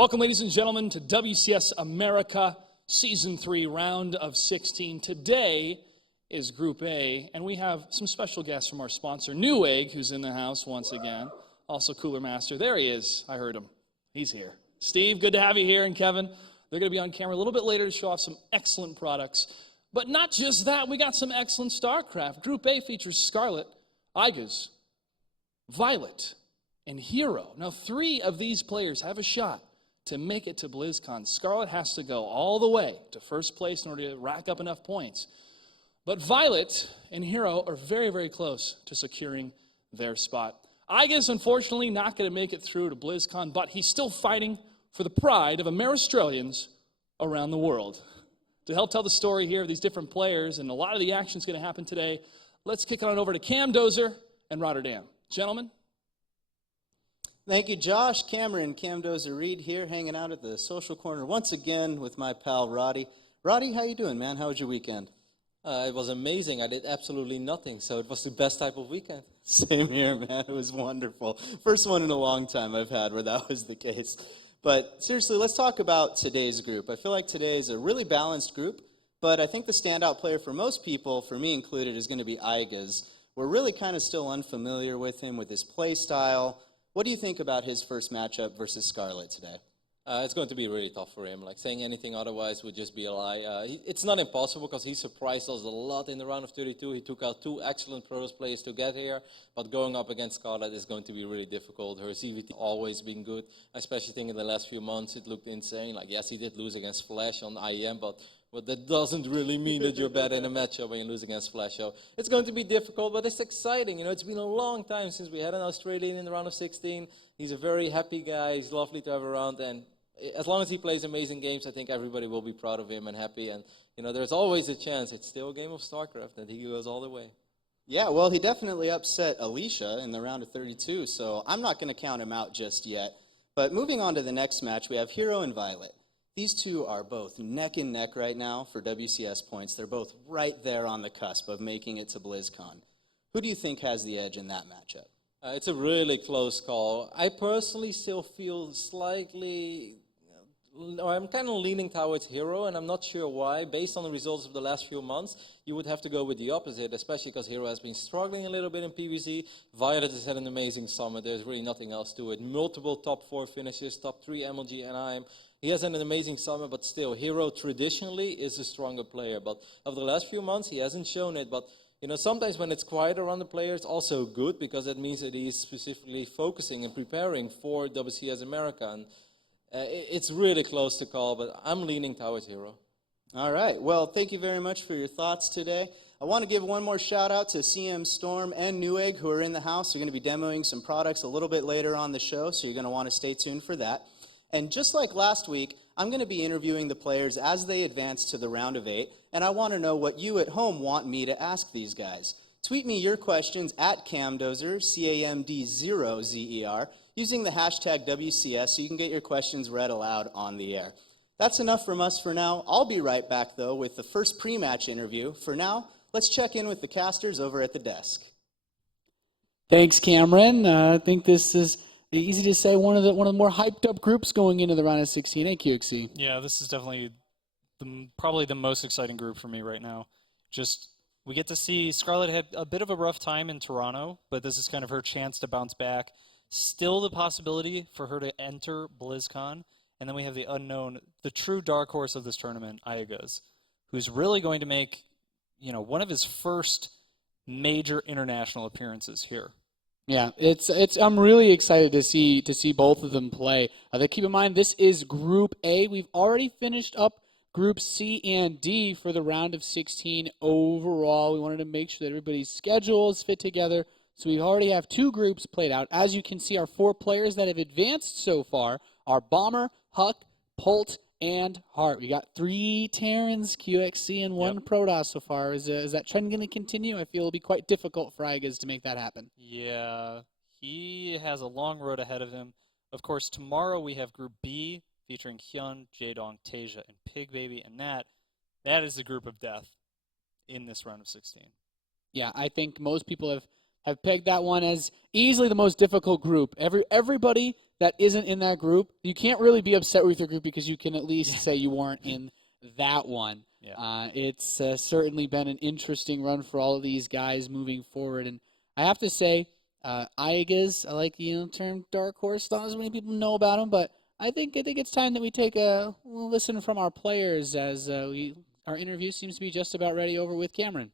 Welcome, ladies and gentlemen, to WCS America Season 3, Round of 16. Today is Group A, and we have some special guests from our sponsor, Newegg, who's in the house once again. Also Cooler Master. There he is. I heard him. He's here. Steve, good to have you here, and Kevin. They're going to be on camera a little bit later to show off some excellent products. But not just that, we got some excellent StarCraft. Group A features Scarlett, iaguz, Violet, and Hero. Now, 3 of these players have a shot to make it to BlizzCon. Scarlett has to go all the way to first place in order to rack up enough points. But Violet and Hero are very, very close to securing their spot. iaguz, unfortunately, not going to make it through to BlizzCon, but he's still fighting for the pride of Ameristralians around the world. To help tell the story here of these different players, and a lot of the action is going to happen today, let's kick it on over to Cam Dozer and Rotterdam. Gentlemen. Thank you, Josh. Cameron, Cam Dozer Reed here, hanging out at the social corner once again with my pal Roddy. Roddy, how you doing, man? How was your weekend? It was amazing. I did absolutely nothing, so it was the best type of weekend. Same here, man. It was wonderful. First one in a long time I've had where that was the case. But seriously, let's talk about today's group. I feel like today is a really balanced group, but I think the standout player for most people, for me included, is going to be iaguz. We're really kind of still unfamiliar with him, with his play style. What do you think about his first matchup versus Scarlett today? It's going to be really tough for him. Like, saying anything otherwise would just be a lie. It's not impossible because he surprised us a lot in the round of 32. He took out 2 excellent Protoss players to get here, but going up against Scarlett is going to be really difficult. Her ZvT always been good. I especially think in the last few months it looked insane. Like, yes, he did lose against Flash on IEM, but that doesn't really mean that you're bad in a matchup when you lose against Flash. So it's going to be difficult, but it's exciting. You know, it's been a long time since we had an Australian in the round of 16. He's a very happy guy. He's lovely to have around, and as long as he plays amazing games, I think everybody will be proud of him and happy. And, you know, there's always a chance. It's still a game of StarCraft that he goes all the way. Yeah, well, he definitely upset Alicia in the round of 32, so I'm not going to count him out just yet. But moving on to the next match, we have Hero and Violet. These two are both neck and neck right now for WCS points. They're both right there on the cusp of making it to BlizzCon. Who do you think has the edge in that matchup? It's a really close call. I personally still feel slightly... I'm kind of leaning towards Hero, and I'm not sure why. Based on the results of the last few months, you would have to go with the opposite, especially because Hero has been struggling a little bit in PvZ. Violet has had an amazing summit. There's really nothing else to it. Multiple top 4 finishes, top 3 MLG and IM. He has had an amazing summit, but still, Hero traditionally is a stronger player. But over the last few months, he hasn't shown it. But you know, sometimes when it's quiet around the player, it's also good because that means that he's specifically focusing and preparing for WCS America. And it's really close to call, but I'm leaning towards Hero. All right. Well, thank you very much for your thoughts today. I want to give one more shout out to CM Storm and Newegg, who are in the house. They're going to be demoing some products a little bit later on the show, so you're going to want to stay tuned for that. And just like last week, I'm going to be interviewing the players as they advance to the round of 8, and I want to know what you at home want me to ask these guys. Tweet me your questions at CamDozer, CAMD0ZER, using the hashtag WCS so you can get your questions read aloud on the air. That's enough from us for now. I'll be right back, though, with the first pre-match interview. For now, let's check in with the casters over at the desk. Thanks, Cameron. I think this is easy to say one of the more hyped up groups going into the round of 16. Hey, QXC. Yeah, this is definitely probably the most exciting group for me right now. We get to see Scarlett had a bit of a rough time in Toronto, but this is kind of her chance to bounce back. Still the possibility for her to enter BlizzCon. And then we have the unknown, the true dark horse of this tournament, iaguz, who's really going to make, you know, one of his first major international appearances here. Yeah, I'm really excited to see both of them play. Keep in mind, this is Group A. We've already finished up Group C and D for the round of 16 overall. We wanted to make sure that everybody's schedules fit together. So we already have 2 groups played out. As you can see, our 4 players that have advanced so far are Bomber, Huck, Polt, and Hart. We got 3 Terrans, QXC, and 1 Protoss so far. Is that trend going to continue? I feel it'll be quite difficult for iaguz to make that happen. Yeah, he has a long road ahead of him. Of course, tomorrow we have Group B featuring Hyun, Jaedong, Tasia, and Pig Baby, and that is the group of death in this round of 16. Yeah, I think most people have pegged that one as easily the most difficult group. Everybody that isn't in that group, you can't really be upset with your group because you can at least say you weren't in that one. Yeah. It's certainly been an interesting run for all of these guys moving forward. And I have to say, iaguz, I like the term dark horse. Not as many people know about him, but I think it's time that we take a listen from our players as our interview seems to be just about ready over with Cameron.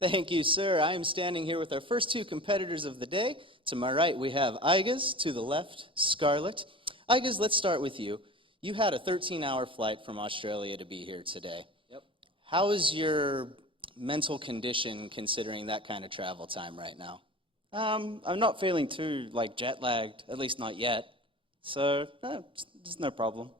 Thank you, sir. I am standing here with our first two competitors of the day. To my right, we have iaguz. To the left, Scarlett. iaguz, let's start with you. You had a 13-hour flight from Australia to be here today. Yep. How is your mental condition considering that kind of travel time right now? I'm not feeling too jet lagged, at least not yet. So there's no problem.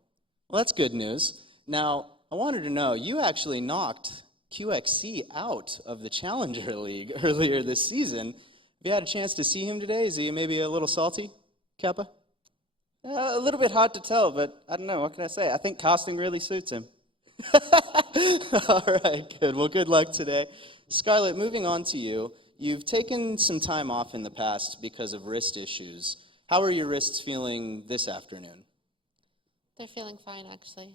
Well, that's good news. Now, I wanted to know, you actually knocked QXC out of the Challenger League earlier this season. Have you had a chance to see him today? Is he maybe a little salty, Kappa? A little bit hard to tell, but I don't know. What can I say? I think casting really suits him. All right, good. Well, good luck today. Scarlett, moving on to you. You've taken some time off in the past because of wrist issues. How are your wrists feeling this afternoon? They're feeling fine, actually.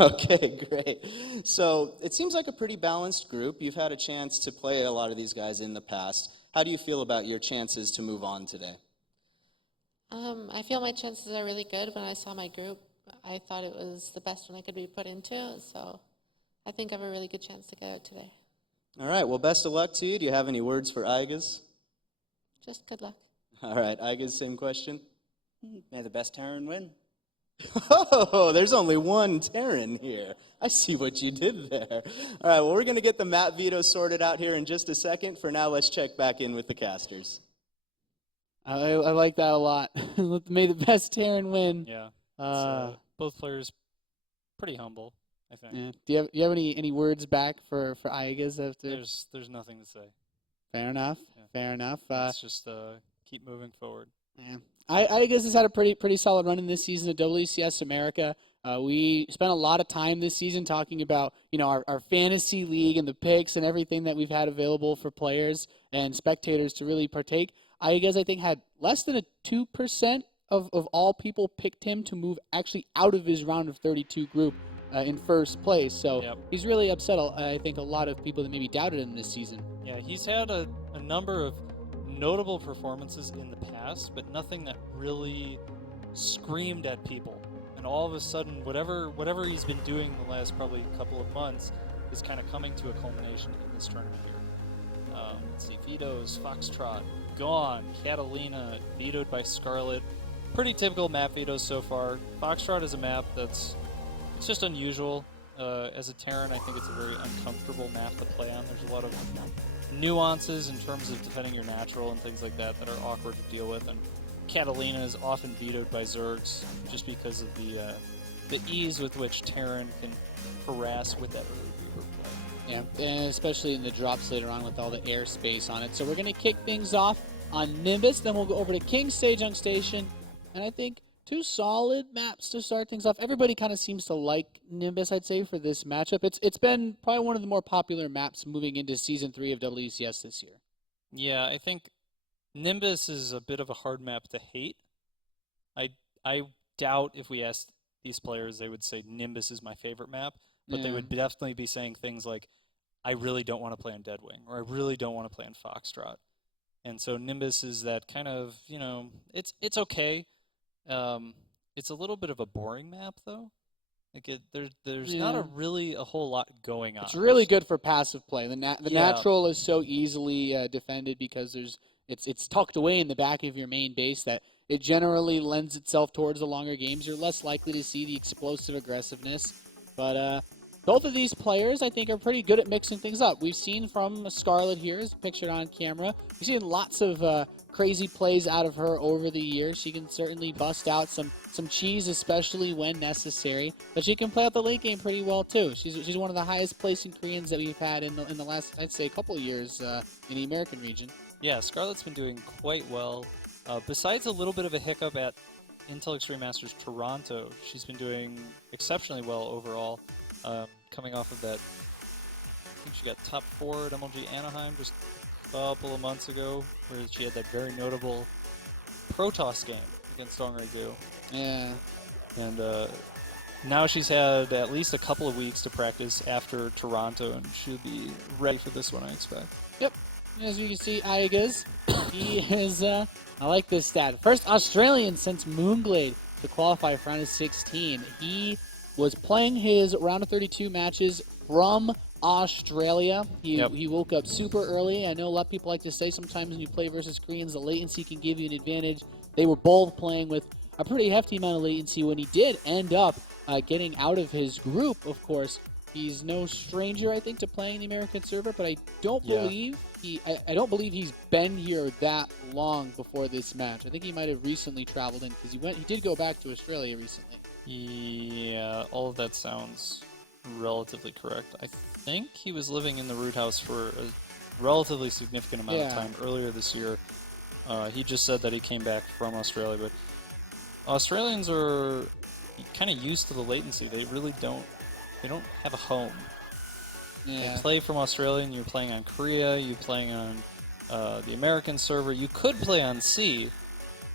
Okay, great. So it seems like a pretty balanced group. You've had a chance to play a lot of these guys in the past. How do you feel about your chances to move on today? I feel my chances are really good. When I saw my group, I thought it was the best one I could be put into, so I think I have a really good chance to get out today. All right, well, best of luck to you. Do you have any words for iaguz? Just good luck. All right, iaguz, same question. May the best Terran win. Oh, there's only one Terran here. I see what you did there. All right, well, we're going to get the map veto sorted out here in just a second. For now, let's check back in with the casters. I like that a lot. May the best Terran win. Yeah. Both players pretty humble, I think. Yeah. Do you have any words back for iaguz after? There's nothing to say. Fair enough. Yeah. Fair enough. Let's just keep moving forward. Yeah. iaguz has had a pretty solid run in this season of WCS America. We spent a lot of time this season talking about our fantasy league and the picks and everything that we've had available for players and spectators to really partake. iaguz, I think, had less than a 2% of all people picked him to move actually out of his round of 32 group in first place. So Yep. he's really upset, I think, a lot of people that maybe doubted him this season. Yeah, he's had a number of notable performances in the past, but nothing that really screamed at people. And all of a sudden, whatever he's been doing the last probably couple of months is kind of coming to a culmination in this tournament here. Let's see, vetoes, Foxtrot, gone. Catalina, vetoed by Scarlett. Pretty typical map vetoes so far. Foxtrot is a map it's just unusual. As a Terran, I think it's a very uncomfortable map to play on. There's a lot of nuances in terms of defending your natural and things like that are awkward to deal with. And Catalina is often vetoed by Zergs just because of the ease with which Terran can harass with that early Reaper play. Yeah, and especially in the drops later on with all the airspace on it. So we're going to kick things off on Nimbus, then we'll go over to King Sejong Station, and I think two solid maps to start things off. Everybody kind of seems to like Nimbus, I'd say, for this matchup. It's been probably one of the more popular maps moving into Season 3 of WCS this year. Yeah, I think Nimbus is a bit of a hard map to hate. I doubt if we asked these players, they would say Nimbus is my favorite map, but they would definitely be saying things like, I really don't want to play on Deadwing, or I really don't want to play on Foxtrot. And so Nimbus is that kind of, it's okay. It's a little bit of a boring map, though. Like there's not a whole lot going on. It's really good for passive play. The natural is so easily defended because it's tucked away in the back of your main base that it generally lends itself towards the longer games. You're less likely to see the explosive aggressiveness. But both of these players, I think, are pretty good at mixing things up. We've seen from Scarlett here, as pictured on camera, we've seen lots of crazy plays out of her over the years. She can certainly bust out some cheese, especially when necessary. But she can play out the late game pretty well, too. She's one of the highest placing Koreans that we've had in the last, I'd say, couple of years in the American region. Yeah, Scarlett's been doing quite well. Besides a little bit of a hiccup at Intel Extreme Masters Toronto, she's been doing exceptionally well overall. Coming off of that, I think she got top 4 at MLG Anaheim just couple of months ago, where she had that very notable Protoss game against Dongrigu. Yeah. And now she's had at least a couple of weeks to practice after Toronto, and she'll be ready for this one, I expect. Yep. As you can see, iaguz, he is, I like this stat. First Australian since Moonglade to qualify for round of 16. He was playing his round of 32 matches from Australia. He woke up super early. I know a lot of people like to say sometimes when you play versus Koreans, the latency can give you an advantage. They were both playing with a pretty hefty amount of latency when he did end up getting out of his group, of course. He's no stranger, I think, to playing the American server, but I don't believe I don't believe he's been here that long before this match. I think he might have recently traveled in because he did go back to Australia recently. Yeah, all of that sounds relatively correct. I think he was living in the root house for a relatively significant amount of time earlier this year. He just said that he came back from Australia, but Australians are kind of used to the latency. They really don't have a home. Yeah. They play from Australia, and you're playing on Korea, you're playing on the American server. You could play on C,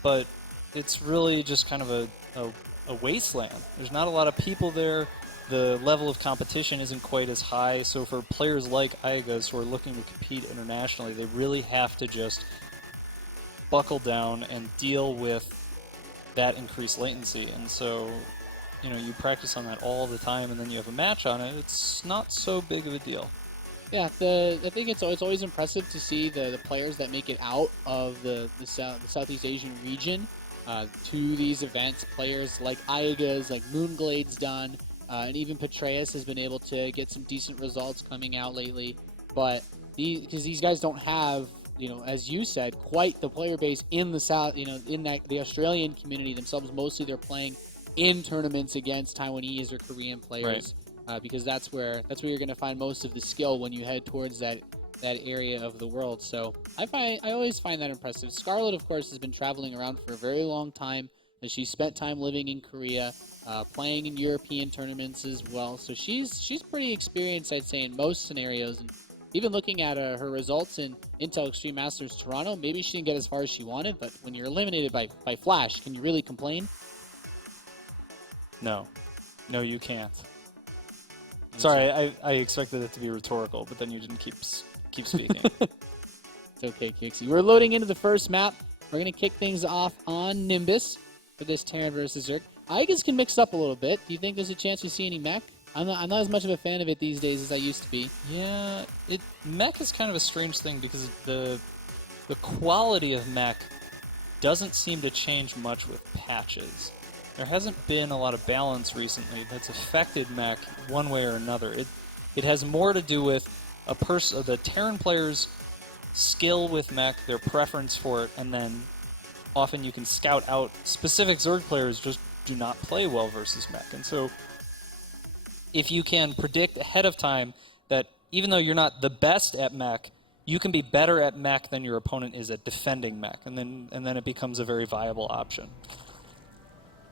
but it's really just kind of a wasteland. There's not a lot of people there. The level of competition isn't quite as high, so for players like iaguz who are looking to compete internationally, they really have to just buckle down and deal with that increased latency. And so, you practice on that all the time, and then you have a match on it. It's not so big of a deal. Yeah, I think it's always impressive to see the players that make it out of the Southeast Asian region to these events. Players like iaguz, like Moonglade's done, and even Petraeus has been able to get some decent results coming out lately. But because these guys don't have, as you said, quite the player base in the South, in the Australian community themselves. Mostly they're playing in tournaments against Taiwanese or Korean players, because that's where you're going to find most of the skill when you head towards that area of the world. So I always find that impressive. Scarlett, of course, has been traveling around for a very long time. And she spent time living in Korea, playing in European tournaments as well. So she's pretty experienced, I'd say, in most scenarios. And even looking at her results in Intel Extreme Masters Toronto, maybe she didn't get as far as she wanted, but when you're eliminated by Flash, can you really complain? No, you can't. Sorry, I expected it to be rhetorical, but then you didn't keep speaking. It's okay, Kixie. We're loading into the first map. We're going to kick things off on Nimbus for this Terran versus Zerg. iaguz can mix up a little bit. Do you think there's a chance you see any mech? I'm not as much of a fan of it these days as I used to be. Yeah, mech is kind of a strange thing because the quality of mech doesn't seem to change much with patches. There hasn't been a lot of balance recently that's affected mech one way or another. It has more to do with the Terran player's skill with mech, their preference for it, and then often you can scout out specific Zerg players just do not play well versus mech. And so if you can predict ahead of time that even though you're not the best at mech, you can be better at mech than your opponent is at defending mech, and then it becomes a very viable option.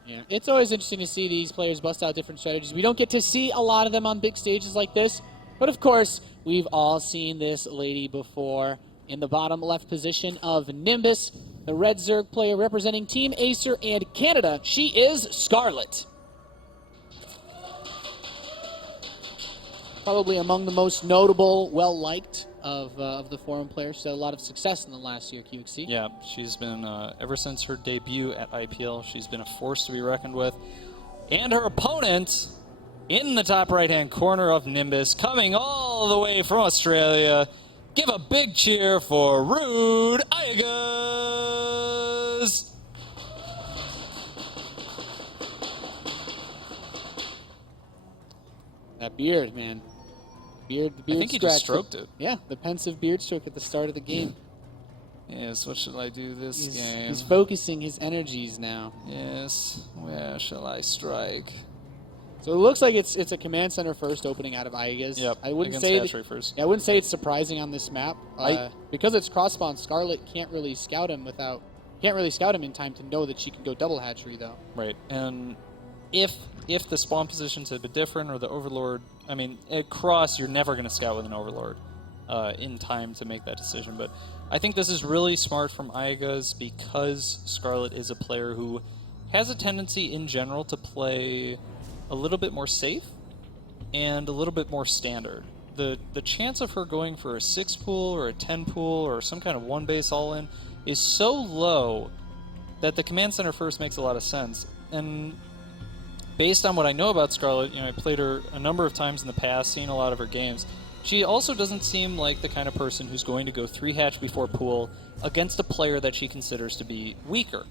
Yeah, it's always interesting to see these players bust out different strategies. We don't get to see a lot of them on big stages like this, but of course, we've all seen this lady before. In the bottom left position of Nimbus, the red Zerg player representing Team Acer and Canada, she is Scarlett. Probably among the most notable, well-liked of the foreign players. She's had a lot of success in the last year, QXC. Yeah, she's been, ever since her debut at IPL, she's been a force to be reckoned with. And her opponent in the top right-hand corner of Nimbus, coming all the way from Australia. Give a big cheer for Rude iaguz! That beard, man. The beard I think he just scratch. stroked it. Yeah, the pensive beard stroke at the start of the game. Yes, what should I do this game? He's focusing his energies now. Yes, where shall I strike? So it looks like it's a command center first opening out of iaguz. Yep, I wouldn't against say hatchery first. Yeah, I wouldn't say it's surprising on this map. Because it's cross spawn, Scarlett can't really scout him in time to know that she can go double hatchery though. Right, and if the spawn positions had been different or the Overlord, I mean, at cross, you're never going to scout with an Overlord. in time to make that decision. But I think this is really smart from iaguz because Scarlett is a player who has a tendency in general to play a little bit more safe and a little bit more standard. The chance of her going for a 6 pool or a 10 pool or some kind of 1 base all-in is so low that the command center first makes a lot of sense. And based on what I know about Scarlett, I played her a number of times in the past, seen a lot of her games. She also doesn't seem like the kind of person who's going to go 3 hatch before pool against a player that she considers to be weaker.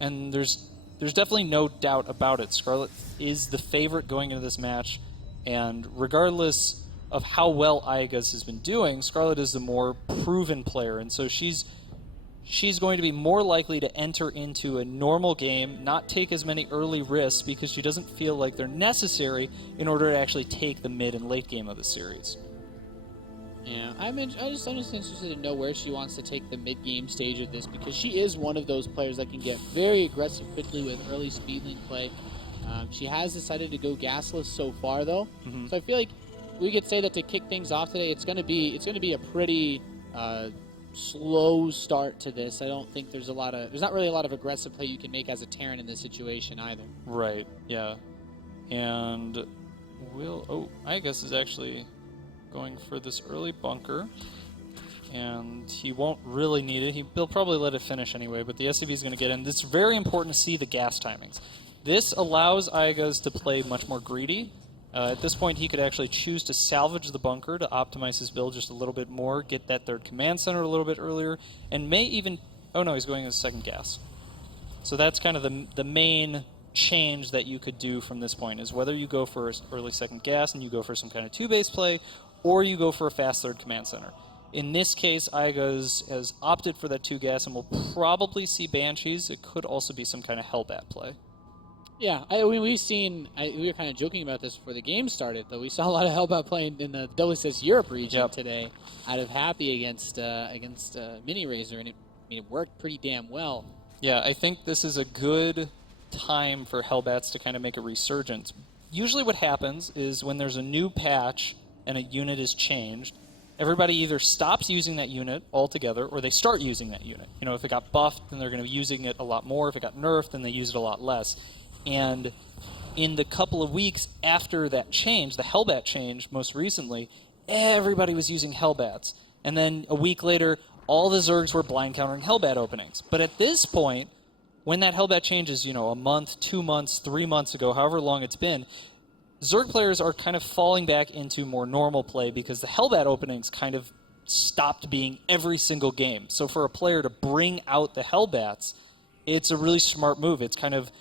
And there's definitely no doubt about it. Scarlett is the favorite going into this match, and regardless of how well iaguz has been doing, Scarlett is the more proven player, and so she's going to be more likely to enter into a normal game, not take as many early risks because she doesn't feel like they're necessary in order to actually take the mid and late game of the series. Yeah, I'm just interested to know where she wants to take the mid-game stage of this, because she is one of those players that can get very aggressive quickly with early speed lane play. She has decided to go gasless so far, though. So I feel like we could say that to kick things off today, it's going to be a pretty slow start to this. I don't think there's not really a lot of aggressive play you can make as a Terran in this situation either. Right. Yeah. And iaguz is actually going for this early bunker, and he won't really need it. He'll probably let it finish anyway, but the SCV is going to get in. It's very important to see the gas timings. This allows iaguz to play much more greedy. At this point, he could actually choose to salvage the bunker to optimize his build just a little bit more, get that third command center a little bit earlier, and may even... Oh no, he's going as second gas. So that's kind of the main change that you could do from this point, is whether you go for an early second gas and you go for some kind of 2-base play, or you go for a fast third command center. In this case, iaguz has opted for that 2 gas, and we'll probably see Banshees. It could also be some kind of Hellbat play. Yeah, we were kind of joking about this before the game started, though. We saw a lot of Hellbat playing in the WCS Europe region today out of Happy against Mini Razor, and it worked pretty damn well. Yeah, I think this is a good time for Hellbats to kind of make a resurgence. Usually what happens is when there's a new patch and a unit is changed, everybody either stops using that unit altogether or they start using that unit. If it got buffed, then they're going to be using it a lot more. If it got nerfed, then they use it a lot less. And in the couple of weeks after that change, the Hellbat change most recently, everybody was using Hellbats. And then a week later, all the Zergs were blind countering Hellbat openings. But at this point, when that Hellbat change is, a month, 2 months, 3 months ago, however long it's been, Zerg players are kind of falling back into more normal play because the Hellbat openings kind of stopped being every single game. So for a player to bring out the Hellbats, it's a really smart move. It's kind of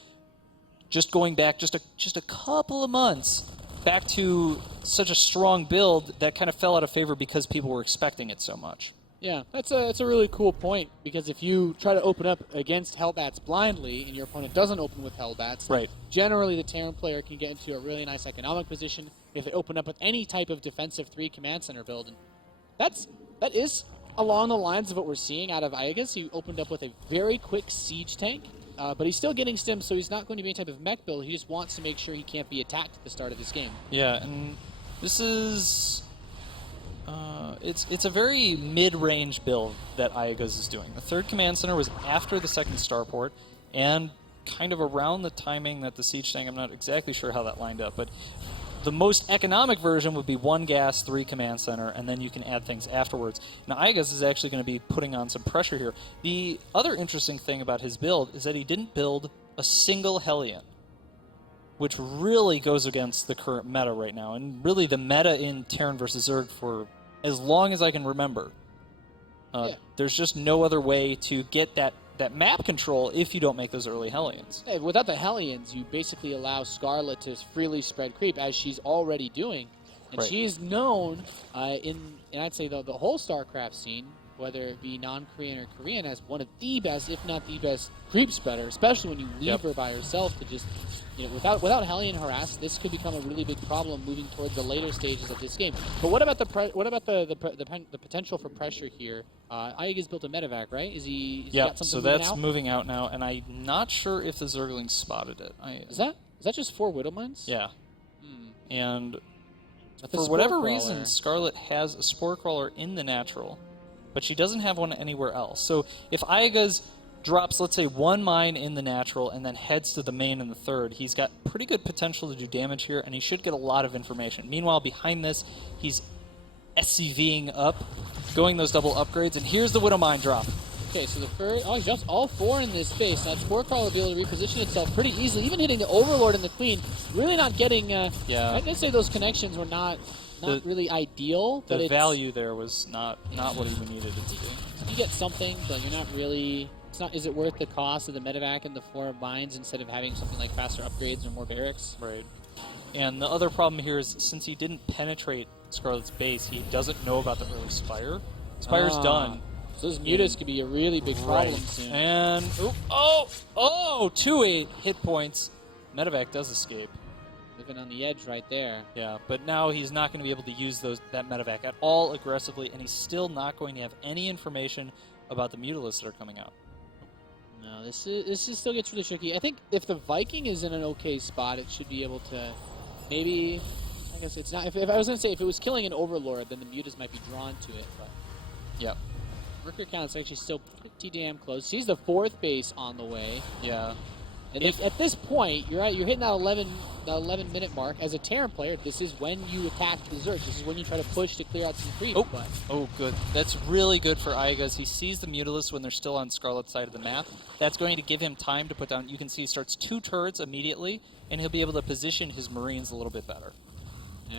just going back just a couple of months back to such a strong build that kind of fell out of favor because people were expecting it so much. Yeah, that's a really cool point, because if you try to open up against Hellbats blindly and your opponent doesn't open with Hellbats, right, generally the Terran player can get into a really nice economic position if they open up with any type of defensive 3 command center build. And that is along the lines of what we're seeing out of iaguz. He opened up with a very quick siege tank, but he's still getting stims, so he's not going to be any type of mech build. He just wants to make sure he can't be attacked at the start of this game. Yeah, and this is... It's a very mid-range build that iaguz is doing. The third command center was after the second starport, and kind of around the timing that the siege tank, I'm not exactly sure how that lined up, but the most economic version would be 1 gas, 3 command center, and then you can add things afterwards. Now iaguz is actually going to be putting on some pressure here. The other interesting thing about his build is that he didn't build a single Hellion, which really goes against the current meta right now, and really the meta in Terran versus Zerg for as long as I can remember. There's just no other way to get that map control if you don't make those early Hellions. Yeah, without the Hellions, you basically allow Scarlett to freely spread creep, as she's already doing. And Right. she's known in I'd say the whole StarCraft scene, whether it be non-Korean or Korean, as one of the best, if not the best, creep spreader, especially when you leave her by herself to just, without Hellion harass, this could become a really big problem moving towards the later stages of this game. But what about the potential for pressure here? iaguz built a medevac, right? Is he got something so moving that's out? moving out now, and I'm not sure if the Zerglings spotted it. Is that just 4 Widowmines? Yeah. And The For Spore whatever Crawler. reason, Scarlett has a Spore Crawler in the natural, but she doesn't have one anywhere else. So if iaguz drops, let's say, one mine in the natural and then heads to the main in the third, he's got pretty good potential to do damage here, and he should get a lot of information. Meanwhile, behind this, he's SCVing up, going those double upgrades, and here's the Widow Mine drop. Okay, so the first, he jumps all 4 in this space. That Spore Crawler will be able to reposition itself pretty easily, even hitting the Overlord and the Queen. Really not getting, I'd say those connections were not really ideal. But The value there was not what he needed it to be. You get something, but you're not really, is it worth the cost of the medevac and the 4 mines instead of having something like faster upgrades or more barracks? Right. And the other problem here is since he didn't penetrate Scarlett's base, he doesn't know about the early Spire. Spire's done. So those mutas could be a really big problem soon. And, 2-8 hit points. Medevac does escape. Living on the edge right there. Yeah, but now he's not going to be able to use that medevac at all aggressively, and he's still not going to have any information about the mutalisks that are coming out. No, this still gets really tricky. I think if the Viking is in an okay spot, it should be able to maybe, I guess it's not. If I was going to say, if it was killing an Overlord, then the mutas might be drawn to it. But Yep. worker count's actually still pretty damn close. She's the 4th base on the way. Yeah. And at this point, you're hitting that 11-minute mark. As a Terran player, this is when you attack the Zerg. This is when you try to push to clear out some creep. But Oh, good. That's really good for iaguz. He sees the mutalisks when they're still on Scarlett's side of the map. That's going to give him time to put down. You can see he starts 2 turrets immediately, and he'll be able to position his Marines a little bit better.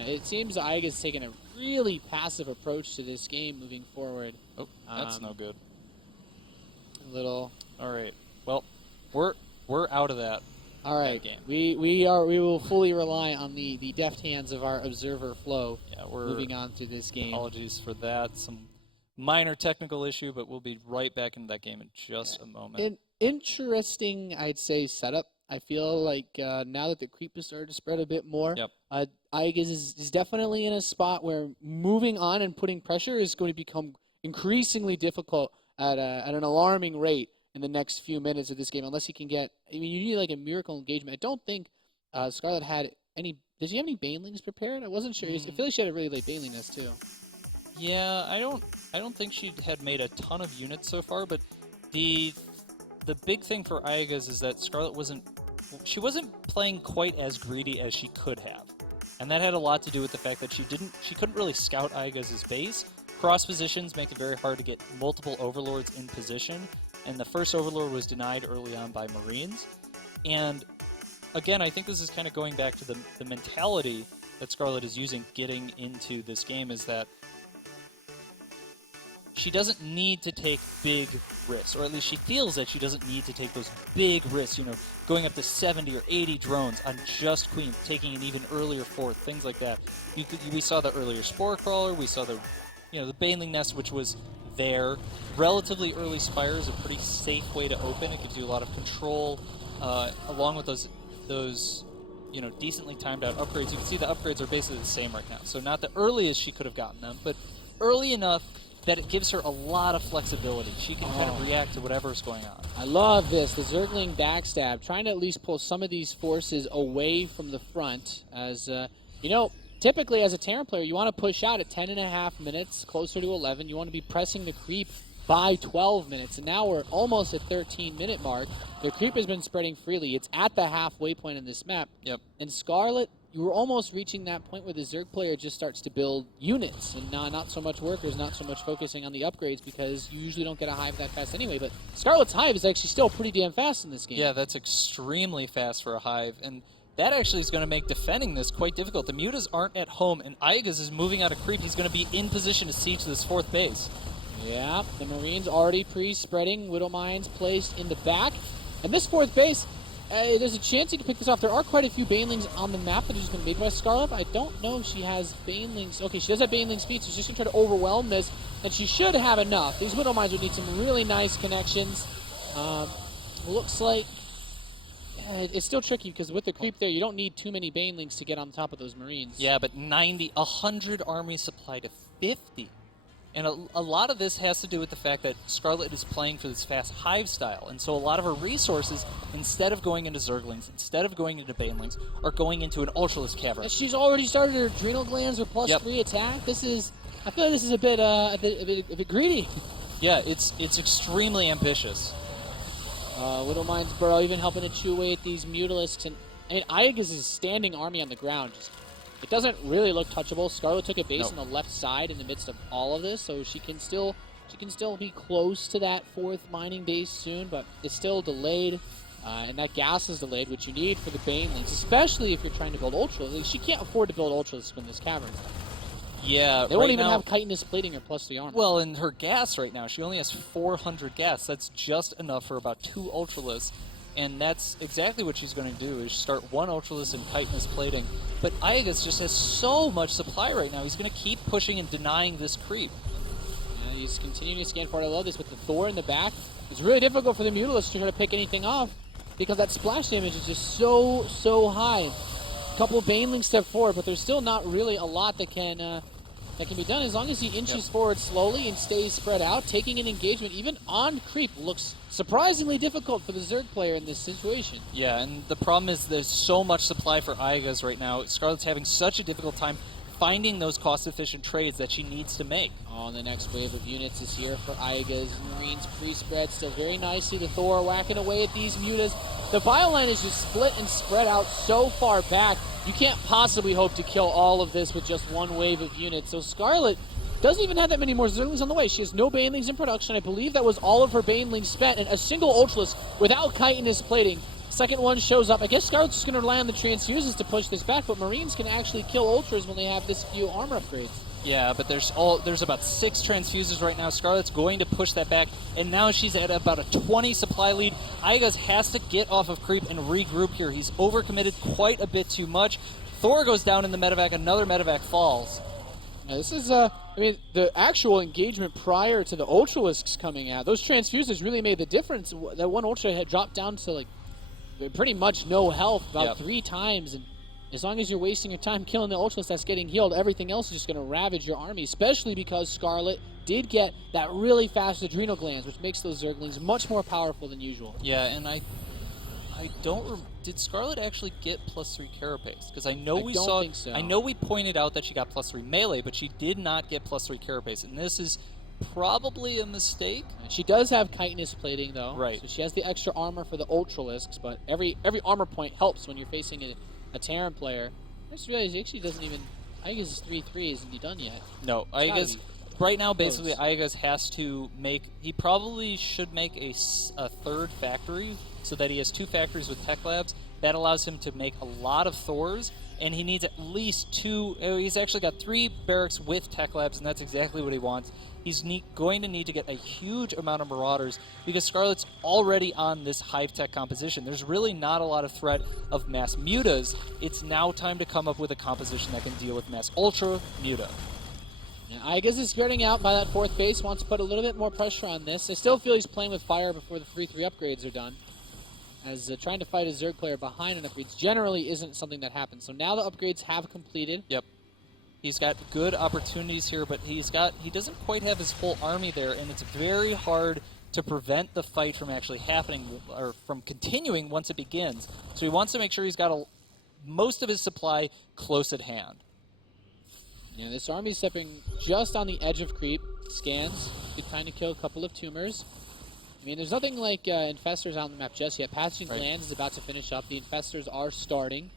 it seems iaguz is taking a really passive approach to this game moving forward. Oh, that's no good. A little. All right. Well, we're out of that. All right, game. we will fully rely on the deft hands of our observer Flo. Yeah, we're moving on through this game. Apologies for that. Some minor technical issue, but we'll be right back into that game in just a moment. An interesting, I'd say, setup. I feel like now that the creep has started to spread a bit more, iaguz is definitely in a spot where moving on and putting pressure is going to become increasingly difficult at an alarming rate in the next few minutes of this game, unless he can get, I mean, you need like a miracle engagement. I don't think Scarlett had any, did she have any banelings prepared? I wasn't sure. I feel like she had a really late baneling nest too. Yeah, I don't think she had made a ton of units so far, but the big thing for iaguz is that Scarlett wasn't playing quite as greedy as she could have. And that had a lot to do with the fact that she couldn't really scout iaguz's base. Cross positions make it very hard to get multiple overlords in position, and the first overlord was denied early on by Marines. And again, I think this is kind of going back to the mentality that Scarlett is using getting into this game, is that she doesn't need to take big risks, or at least she feels that she doesn't need to take those big risks, going up to 70 or 80 drones on just Queen, taking an even earlier 4th, things like that. We saw the earlier Spore Crawler, we saw the Baneling Nest, which was there. Relatively early Spire is a pretty safe way to open. It gives you a lot of control, along with those decently timed out upgrades. You can see the upgrades are basically the same right now. So not the earliest she could have gotten them, but early enough that it gives her a lot of flexibility. She can kind of react to whatever's going on. I love this, the Zergling backstab, trying to at least pull some of these forces away from the front. As typically as a Terran player, you want to push out at 10.5 minutes, closer to 11. You want to be pressing the creep by 12 minutes, and now we're almost at 13-minute mark. The creep has been spreading freely. It's at the halfway point in this map. Yep. And Scarlett, you were almost reaching that point where the Zerg player just starts to build units, and not so much workers, not so much focusing on the upgrades, because you usually don't get a hive that fast anyway. But Scarlett's hive is actually still pretty damn fast in this game. Yeah, that's extremely fast for a hive, and that actually is going to make defending this quite difficult. The mutas aren't at home, and iaguz is moving out of creep. He's going to be in position to siege this 4th base. Yeah, the Marines already pre-spreading, Widow Mines placed in the back. And this 4th base, there's a chance you can pick this off. There are quite a few Banelings on the map that have just been made by Scarlett. I don't know if she has Banelings. Okay, she does have Baneling speed, so she's just going to try to overwhelm this, and she should have enough. These Widow Mines would need some really nice connections. Looks like it's still tricky, because with the creep there, you don't need too many Banelings to get on top of those Marines. Yeah, but 100 army supply to 50. And a lot of this has to do with the fact that Scarlett is playing for this fast hive style. And so a lot of her resources, instead of going into Zerglings, instead of going into Banelings, are going into an Ultralisk Cavern. She's already started her adrenal glands with +3 attack. I feel like this is a bit greedy. Yeah, it's extremely ambitious. Widowmine's Burrow even helping to chew away at these Mutalisks. And I mean, iaguz' standing army on the ground. It doesn't really look touchable. Scarlett took a base on the left side in the midst of all of this, so she can still be close to that 4th mining base soon, but it's still delayed. And that gas is delayed, which you need for the Banelings, especially if you're trying to build Ultra. Like, she can't afford to build Ultras from this cavern. Yeah, They won't even have chitinous plating or +3 armor. Well, in her gas right now, she only has 400 gas. That's just enough for about 2 Ultralisks. And that's exactly what she's going to do, is start 1 Ultralisk and chitinous plating. But iaguz just has so much supply right now. He's going to keep pushing and denying this creep. Yeah, he's continuing to scan for it. I love this with the Thor in the back. It's really difficult for the Mutalisk to try to pick anything off because that splash damage is just so high. A couple of Banelings step forward, but there's still not really a lot that can be done as long as he inches forward slowly and stays spread out. Taking an engagement, even on creep, looks surprisingly difficult for the Zerg player in this situation. Yeah, and the problem is there's so much supply for iaguz right now. Scarlett's having such a difficult time finding those cost-efficient trades that she needs to make. Oh, and the next wave of units is here for iaguz. Marines pre-spread still very nicely. The Thor whacking away at these mutas. The bioline is just split and spread out so far back. You can't possibly hope to kill all of this with just one wave of units. So Scarlett doesn't even have that many more Zerglings on the way. She has no Banelings in production. I believe that was all of her Banelings spent, and a single Ultralisk without chitinous plating. Second one shows up. I guess Scarlett's just going to land the transfuses to push this back, but Marines can actually kill Ultras when they have this few armor upgrades. Yeah, but there's about 6 transfuses right now. Scarlett's going to push that back, and now she's at about a 20 supply lead. iaguz has to get off of creep and regroup here. He's overcommitted quite a bit too much. Thor goes down in the medevac. Another medevac falls. Now this is, I mean, the actual engagement prior to the Ultralisks coming out, those transfuses really made the difference. That one Ultra had dropped down to, like, pretty much no health about 3 times, and as long as you're wasting your time killing the Ultralisk that's getting healed, everything else is just going to ravage your army, especially because Scarlett did get that really fast adrenal glands, which makes those Zerglings much more powerful than usual. Yeah, and I don't. Did Scarlett actually get +3 carapace? Because I know we saw. Think so. I know we pointed out that she got +3 melee, but she did not get +3 carapace, and this is probably a mistake. She does have chitinous plating, though. Right. So she has the extra armor for the Ultralisks, but every armor point helps when you're facing a Terran player. I just realized he actually doesn't even. iaguz' 3/3 isn't done yet. No, iaguz. Right now, basically, iaguz has to make. He probably should make a 3rd factory so that he has 2 factories with tech labs. That allows him to make a lot of Thors, and he needs at least 2. He's actually got 3 barracks with tech labs, and that's exactly what he wants. He's going to need to get a huge amount of Marauders because Scarlett's already on this hive tech composition. There's really not a lot of threat of mass mutas. It's now time to come up with a composition that can deal with mass ultra muta. Yeah, iaguz is spreading out by that 4th base, wants to put a little bit more pressure on this. I still feel he's playing with fire before the 3/3 upgrades are done, as trying to fight a Zerg player behind on upgrades generally isn't something that happens. So now the upgrades have completed. Yep. He's got good opportunities here, but he doesn't quite have his full army there, and it's very hard to prevent the fight from actually happening or from continuing once it begins. So he wants to make sure he's got most of his supply close at hand. Yeah, this army's stepping just on the edge of creep. Scans could kind of kill a couple of tumors. I mean, there's nothing like infestors out on the map just yet. Passaging Glands is about to finish up. The infestors are starting.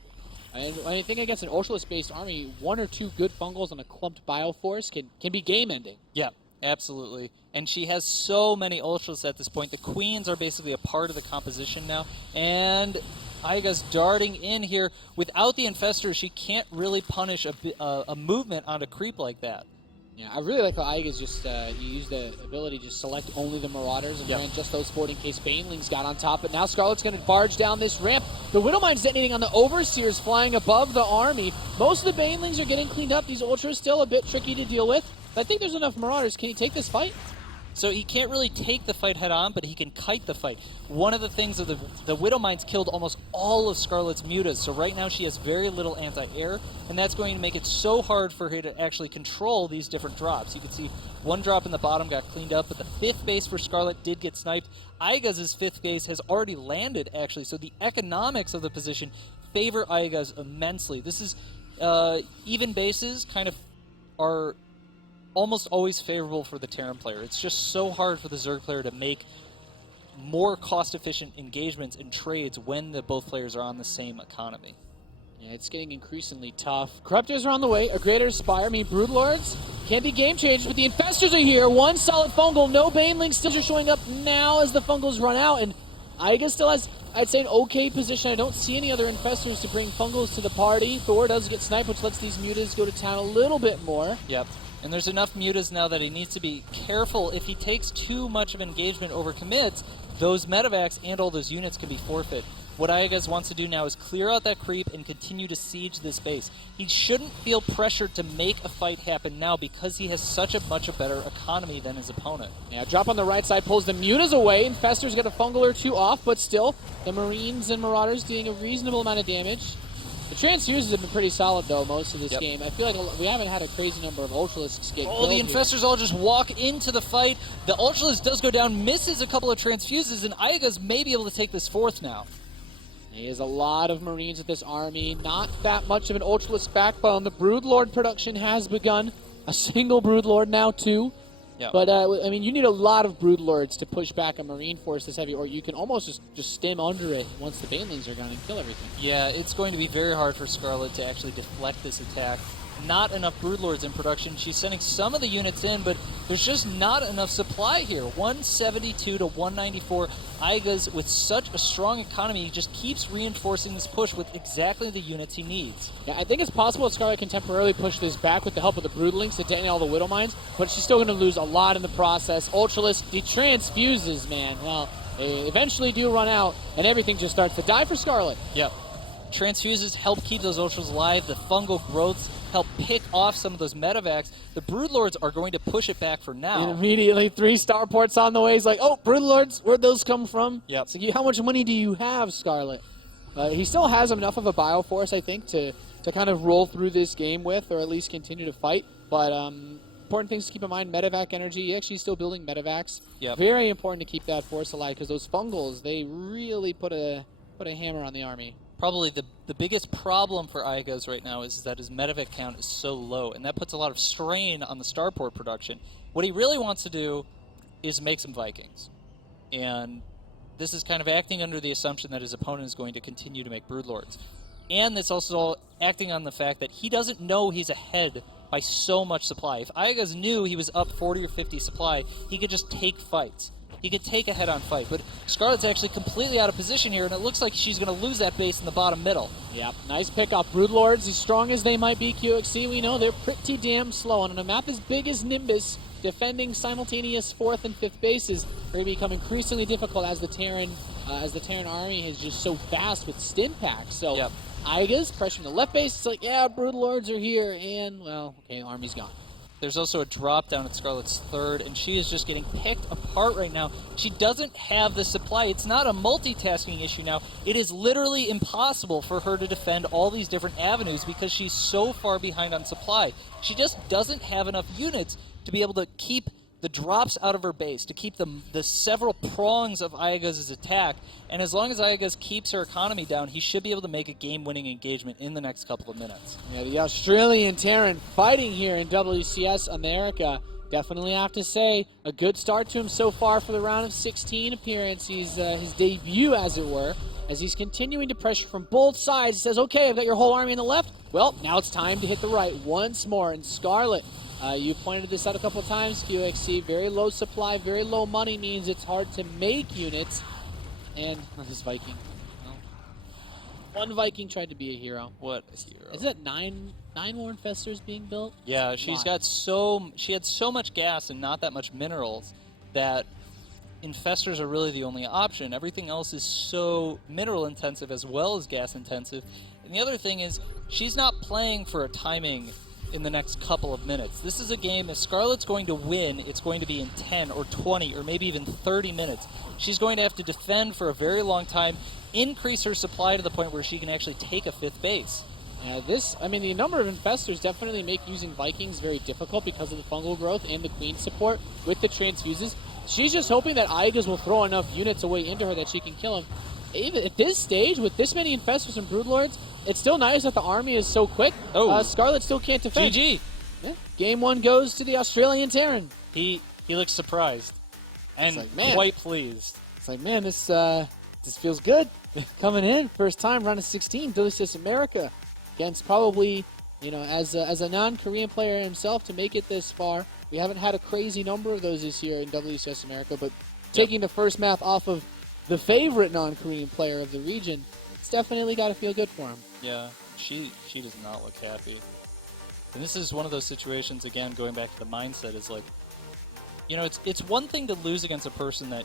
I think against an Ultralisk-based army, 1 or 2 good fungals on a clumped Bioforce can be game-ending. Yeah, absolutely. And she has so many Ultralisks at this point. The Queens are basically a part of the composition now. And iaguz darting in here. Without the infestors, she can't really punish a movement on a creep like that. Yeah, I really like how iaguz just used the ability to just select only the Marauders and ran just those 4 in case Banelings got on top. But now Scarlett's going to barge down this ramp. The Widowmine's detonating on the Overseers flying above the army. Most of the Banelings are getting cleaned up. These Ultras still a bit tricky to deal with. But I think there's enough Marauders. Can he take this fight? So he can't really take the fight head on, but he can kite the fight. One of the things of the Widow Mine's killed almost all of Scarlett's mutas, so right now she has very little anti-air, and that's going to make it so hard for her to actually control these different drops. You can see one drop in the bottom got cleaned up, but the 5th base for Scarlett did get sniped. iaguz's 5th base has already landed, actually, so the economics of the position favor iaguz immensely. This is even bases kind of are almost always favorable for the Terran player. It's just so hard for the Zerg player to make more cost-efficient engagements and trades when both players are on the same economy. Yeah, it's getting increasingly tough. Corruptors are on the way. A Greater Spire. I mean, Broodlords can be game changers, but the Infestors are here. One solid Fungal. No Banelings still are showing up now as the Fungals run out, and iaguz still has, I'd say, an okay position. I don't see any other Infestors to bring Fungals to the party. Thor does get sniped, which lets these mutas go to town a little bit more. Yep. And there's enough mutas now that he needs to be careful. If he takes too much of engagement over commits, those medevacs and all those units can be forfeit. What iaguz wants to do now is clear out that creep and continue to siege this base. He shouldn't feel pressured to make a fight happen now because he has such a much better economy than his opponent. Yeah, drop on the right side pulls the mutas away. Infestor's got a Fungal or two off, but still, the Marines and Marauders doing a reasonable amount of damage. The Transfuses have been pretty solid, though, most of this game. I feel like we haven't had a crazy number of Ultralisks get killed The here. Infestors all just walk into the fight. The Ultralisk does go down, misses a couple of Transfuses, and iaguz may be able to take this 4th now. He has a lot of Marines at this army. Not that much of an Ultralisk backbone. The Broodlord production has begun. A single Broodlord now, too. Yep. But, I mean, you need a lot of Broodlords to push back a Marine force this heavy, or you can almost just stem under it once the Banelings are gone and kill everything. Yeah, it's going to be very hard for Scarlett to actually deflect this attack. Not enough Broodlords in production. She's sending some of the units in, but there's just not enough supply here. 172 to 194. iaguz, with such a strong economy, he just keeps reinforcing this push with exactly the units he needs. Yeah, I think it's possible that Scarlett can temporarily push this back with the help of the Broodlings to detonate all the Widow Mines, but she's still going to lose a lot in the process. Ultralisk, the Transfuses, man. Well, they eventually do run out, and everything just starts to die for Scarlett. Yep. Transfuses help keep those Ultras alive. The fungal growths help pick off some of those medevacs. The Broodlords are going to push it back for now. And immediately 3 starports on the way. He's like, oh, Broodlords, where'd those come from? Yep. It's like, how much money do you have, Scarlett? He still has enough of a bioforce, I think, to kind of roll through this game with, or at least continue to fight. But important things to keep in mind, medevac energy. He's actually still building medevacs. Yep. Very important to keep that force alive, because those fungals, they really put a hammer on the army. Probably the biggest problem for iaguz right now is that his medevac count is so low, and that puts a lot of strain on the starport production. What he really wants to do is make some Vikings. And this is kind of acting under the assumption that his opponent is going to continue to make Broodlords. And it's also acting on the fact that he doesn't know he's ahead by so much supply. If iaguz knew he was up 40 or 50 supply, he could just take fights. He could take a head-on fight, but Scarlett's actually completely out of position here, and it looks like she's going to lose that base in the bottom middle. Yep, nice pickup. Broodlords, as strong as they might be, QXC, we know they're pretty damn slow. And on a map as big as Nimbus, defending simultaneous 4th and 5th bases are going to become increasingly difficult as the Terran army is just so fast with stim packs. So Yep. iaguz pressuring the left base. It's like, yeah, Broodlords are here, and, well, okay, army's gone. There's also a drop down at Scarlett's 3rd, and she is just getting picked apart right now. She doesn't have the supply. It's not a multitasking issue now. It is literally impossible for her to defend all these different avenues because she's so far behind on supply. She just doesn't have enough units to be able to keep the drops out of her base, to keep the several prongs of iaguz's attack. And as long as iaguz keeps her economy down, he should be able to make a game-winning engagement in the next couple of minutes. Yeah, the Australian Terran fighting here in WCS America. Definitely have to say, a good start to him so far for the round of 16 appearance. He's his debut, as it were, as he's continuing to pressure from both sides. He says, okay, I've got your whole army on the left. Well, now it's time to hit the right once more. And Scarlett, you pointed this out a couple of times, QXC. Very low supply, very low money means it's hard to make units. And this Viking. Well, one Viking tried to be a hero. What a hero. Is it nine more Infestors being built? Yeah, she had so much gas and not that much minerals that Infestors are really the only option. Everything else is so mineral intensive as well as gas intensive. And the other thing is, she's not playing for a timing in the next couple of minutes. This is a game, if Scarlett's going to win, it's going to be in 10 or 20 or maybe even 30 minutes. She's going to have to defend for a very long time, increase her supply to the point where she can actually take a 5th base. The number of infestors definitely make using Vikings very difficult because of the fungal growth and the queen support with the transfuses. She's just hoping that iaguz will throw enough units away into her that she can kill him. Even at this stage, with this many infestors and broodlords, it's still nice that the army is so quick. Scarlett still can't defend. GG. Yeah. Game 1 goes to the Australian Terran. He looks surprised and like, man. quite pleased. It's like, man, this feels good. Coming in, first time, round of 16, WCS America. Against probably, as a non-Korean player himself, to make it this far. We haven't had a crazy number of those this year in WCS America, but taking the first map off of the favorite non-Korean player of the region, it's definitely got to feel good for him. Yeah, she does not look happy. And this is one of those situations, again, going back to the mindset, is like, it's one thing to lose against a person that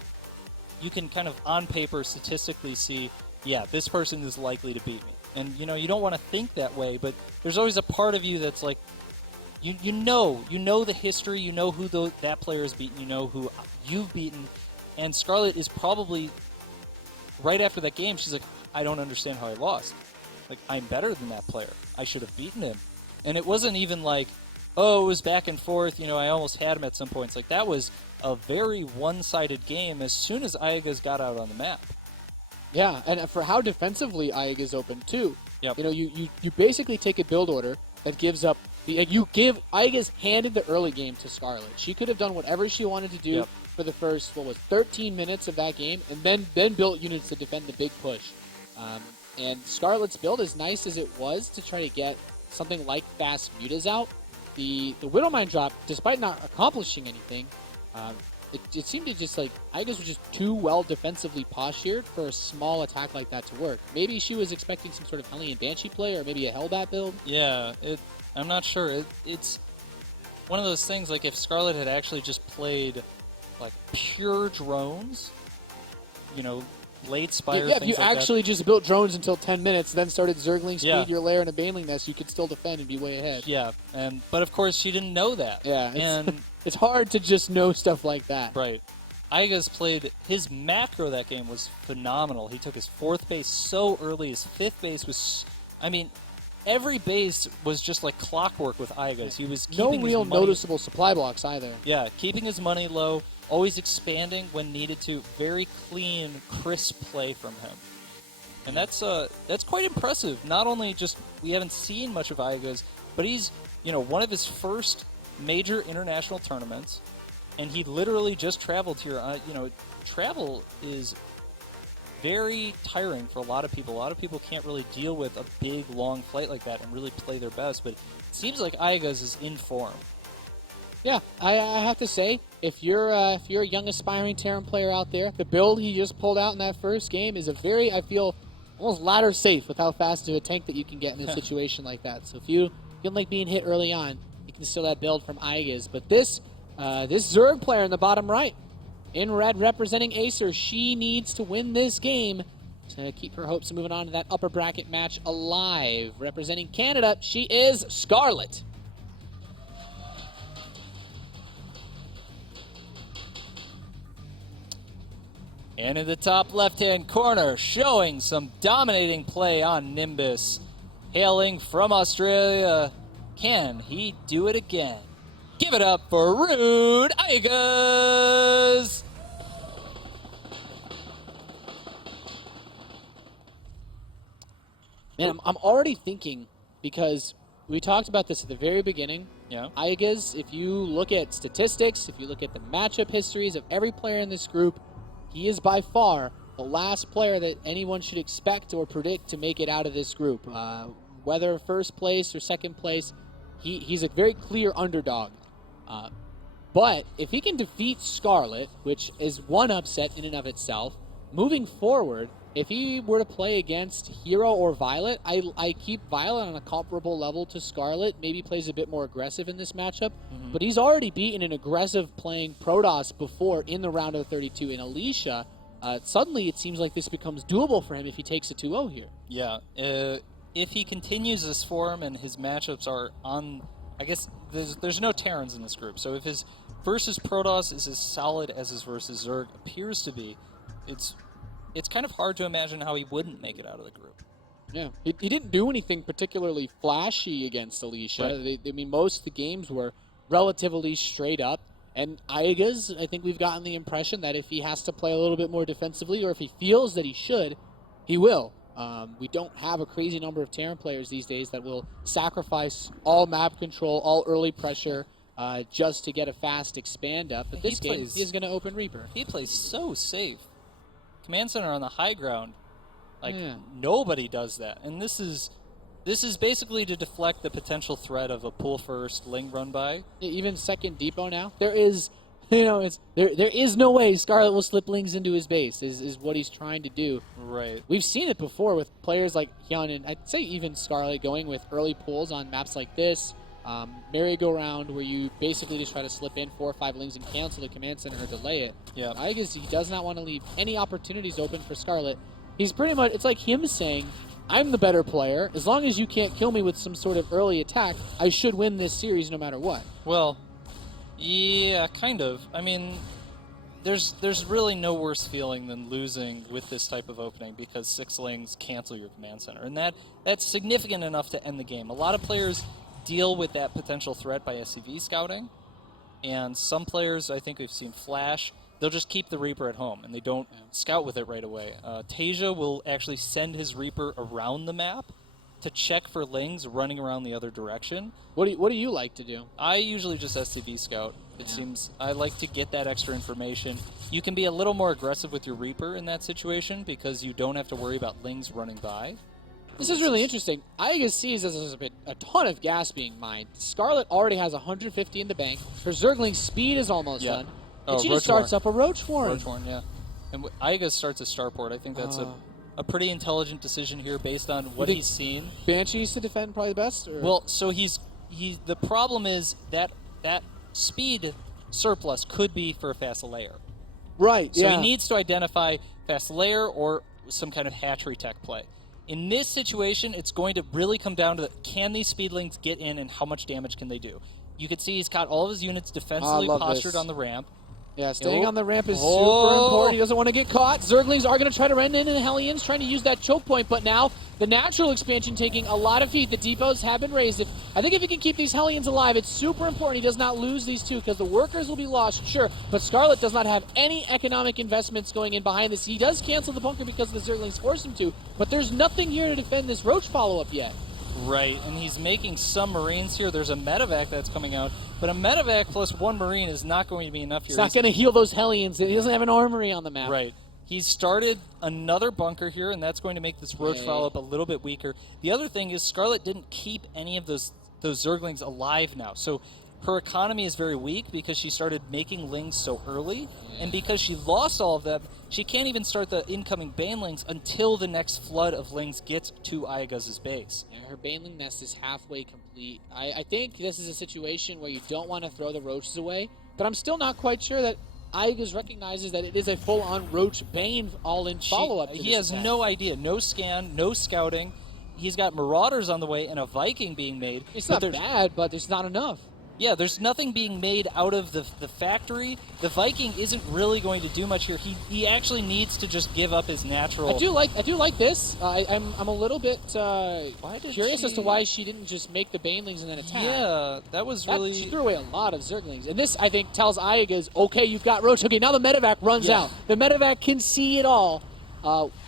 you can kind of on paper statistically see, yeah, this person is likely to beat me. And, you don't want to think that way, but there's always a part of you that's like, you know the history, you know who that player has beaten, you know who you've beaten, and Scarlett is probably, right after that game, she's like, I don't understand how I lost. Like, I'm better than that player. I should have beaten him. And it wasn't even like, oh, it was back and forth, I almost had him at some points. Like, that was a very one-sided game as soon as iaguz got out on the map. Yeah, and for how defensively iaguz opened too. Yep. You basically take a build order that gives up iaguz handed the early game to Scarlett. She could have done whatever she wanted to do for the first 13 minutes of that game, and then built units to defend the big push. And Scarlett's build, as nice as it was to try to get something like fast mutas out, the Widowmine drop, despite not accomplishing anything, it seemed to just iaguz was just too well defensively postured for a small attack like that to work. Maybe she was expecting some sort of Hellion Banshee play or maybe a Hellbat build. Yeah, I'm not sure. It's one of those things, like if Scarlett had actually just played like pure drones, late Spire, if things you like actually that. just built drones until 10 minutes, then started Zergling speed Yeah. your lair in a Baneling Nest, you could still defend and be way ahead. Yeah, but of course she didn't know that. Yeah, and it's hard to just know stuff like that. right. iaguz played his macro that game was phenomenal. He took his 4th base so early. His 5th base was, every base was just like clockwork with iaguz. He was No keeping real his money, noticeable supply blocks either. Yeah, keeping his money low, always expanding when needed to. Very clean, crisp play from him. And that's quite impressive. Not only just we haven't seen much of iaguz, but he's, one of his first major international tournaments, and he literally just traveled here. Travel is very tiring for a lot of people. A lot of people can't really deal with a big, long flight like that and really play their best, but it seems like iaguz is in form. Yeah, I have to say, if you're a young aspiring Terran player out there, the build he just pulled out in that first game is a very, I feel, almost ladder safe with how fast of a tank that you can get in a situation like that. So if you don't like being hit early on, you can steal that build from iaguz. But this Zerg player in the bottom right, in red representing Acer, she needs to win this game to keep her hopes of moving on to that upper bracket match alive. Representing Canada, she is Scarlett. And in the top left-hand corner, showing some dominating play on Nimbus. Hailing from Australia, can he do it again? Give it up for Rude iaguz! Man, I'm already thinking, because we talked about this at the very beginning. Yeah. iaguz, if you look at statistics, if you look at the matchup histories of every player in this group, he is by far the last player that anyone should expect or predict to make it out of this group. Whether first place or second place, he's a very clear underdog. But if he can defeat Scarlett, which is one upset in and of itself, moving forward, if he were to play against Hero or Violet, I keep Violet on a comparable level to Scarlett, maybe plays a bit more aggressive in this matchup, but he's already beaten an aggressive playing Protoss before in the round of 32 in Alicia. Suddenly it seems like this becomes doable for him if he takes a 2-0 here. Yeah. If he continues this form and his matchups are on I guess there's no Terrans in this group. So if his versus Protoss is as solid as his versus Zerg appears to be, it's kind of hard to imagine how he wouldn't make it out of the group. Yeah, he didn't do anything particularly flashy against Alicia. Right. I mean, most of the games were relatively straight up. And iaguz, I think we've gotten the impression that if he has to play a little bit more defensively, or if he feels that he should, he will. We don't have a crazy number of Terran players these days that will sacrifice all map control, all early pressure, just to get a fast expand up. But this game, he is going to open Reaper. He plays so safe. Command center on the high ground. Like, Yeah. nobody does that. And this is basically to deflect the potential threat of a pull first Ling run by. Even second depot now. There is, there is no way Scarlett will slip Lings into his base, is what he's trying to do. Right. We've seen it before with players like Hyun, and I'd say even Scarlett going with early pulls on maps like this. Merry-go-round, where you basically just try to slip in 4 or 5 Lings and cancel the command center or delay it. Yeah. I guess he does not want to leave any opportunities open for Scarlett. He's pretty much, it's like him saying, I'm the better player. As long as you can't kill me with some sort of early attack, I should win this series no matter what. Well, yeah, kind of. I mean, there's really no worse feeling than losing with this type of opening because 6 Lings cancel your command center. And that's significant enough to end the game. A lot of players deal with that potential threat by SCV scouting. And some players, I think we've seen Flash, they'll just keep the Reaper at home, and they don't scout with it right away. Tasia will actually send his Reaper around the map to check for Lings running around the other direction. What do you like to do? I usually just SCV scout. It seems I like to get that extra information. You can be a little more aggressive with your Reaper in that situation because you don't have to worry about Lings running by. This is really interesting. iaguz sees there's a ton of gas being mined. Scarlett already has 150 in the bank. Her Zergling's speed is almost done. And she just starts up a Roach Warren. Roach Warren, yeah. And iaguz starts a Starport. I think that's a pretty intelligent decision here based on what he's seen. Banshees to defend probably best? Or? Well, so the problem is that speed surplus could be for a fast layer. Right, So yeah. he needs to identify fast layer or some kind of hatchery tech play. In this situation, it's going to really come down to can these speedlings get in and how much damage can they do. You can see he's got all of his units defensively postured on the ramp. Yeah, staying on the ramp is super Oh. important. He doesn't want to get caught. Zerglings are going to try to run in, and Hellions trying to use that choke point, but now the natural expansion taking a lot of heat. The depots have been raised. I think if he can keep these Hellions alive, it's super important he does not lose these two, because the workers will be lost, sure, but Scarlett does not have any economic investments going in behind this. He does cancel the bunker because the Zerglings force him to, but there's nothing here to defend this Roach follow-up yet. Right, and he's making some Marines here. There's a medevac that's coming out, but a medevac plus 1 Marine is not going to be enough here. It's not going to heal those Hellions. He doesn't have an armory on the map. Right. He's started another bunker here, and that's going to make this Roach follow-up a little bit weaker. The other thing is Scarlett didn't keep any of those Zerglings alive now, so her economy is very weak because she started making Lings so early, and because she lost all of them, she can't even start the incoming Banelings until the next flood of Lings gets to iaguz's base. Yeah, her Baneling nest is halfway complete. I think this is a situation where you don't want to throw the Roaches away, but I'm still not quite sure that iaguz recognizes that it is a full-on Roach Bane all-in follow-up to He this has attack. no idea, no scan, no scouting. He's got Marauders on the way and a Viking being made. It's but not there's- bad, but there's not enough. Yeah, there's nothing being made out of the factory. The Viking isn't really going to do much here. He actually needs to just give up his natural. I do like this. I'm a little bit did curious as to she- why she didn't just make the Banelings and then attack. Yeah, that was really. She threw away a lot of Zerglings. And this, I think, tells iaguz, okay, you've got Roach. Okay, now the medevac runs out. The medevac can see it all.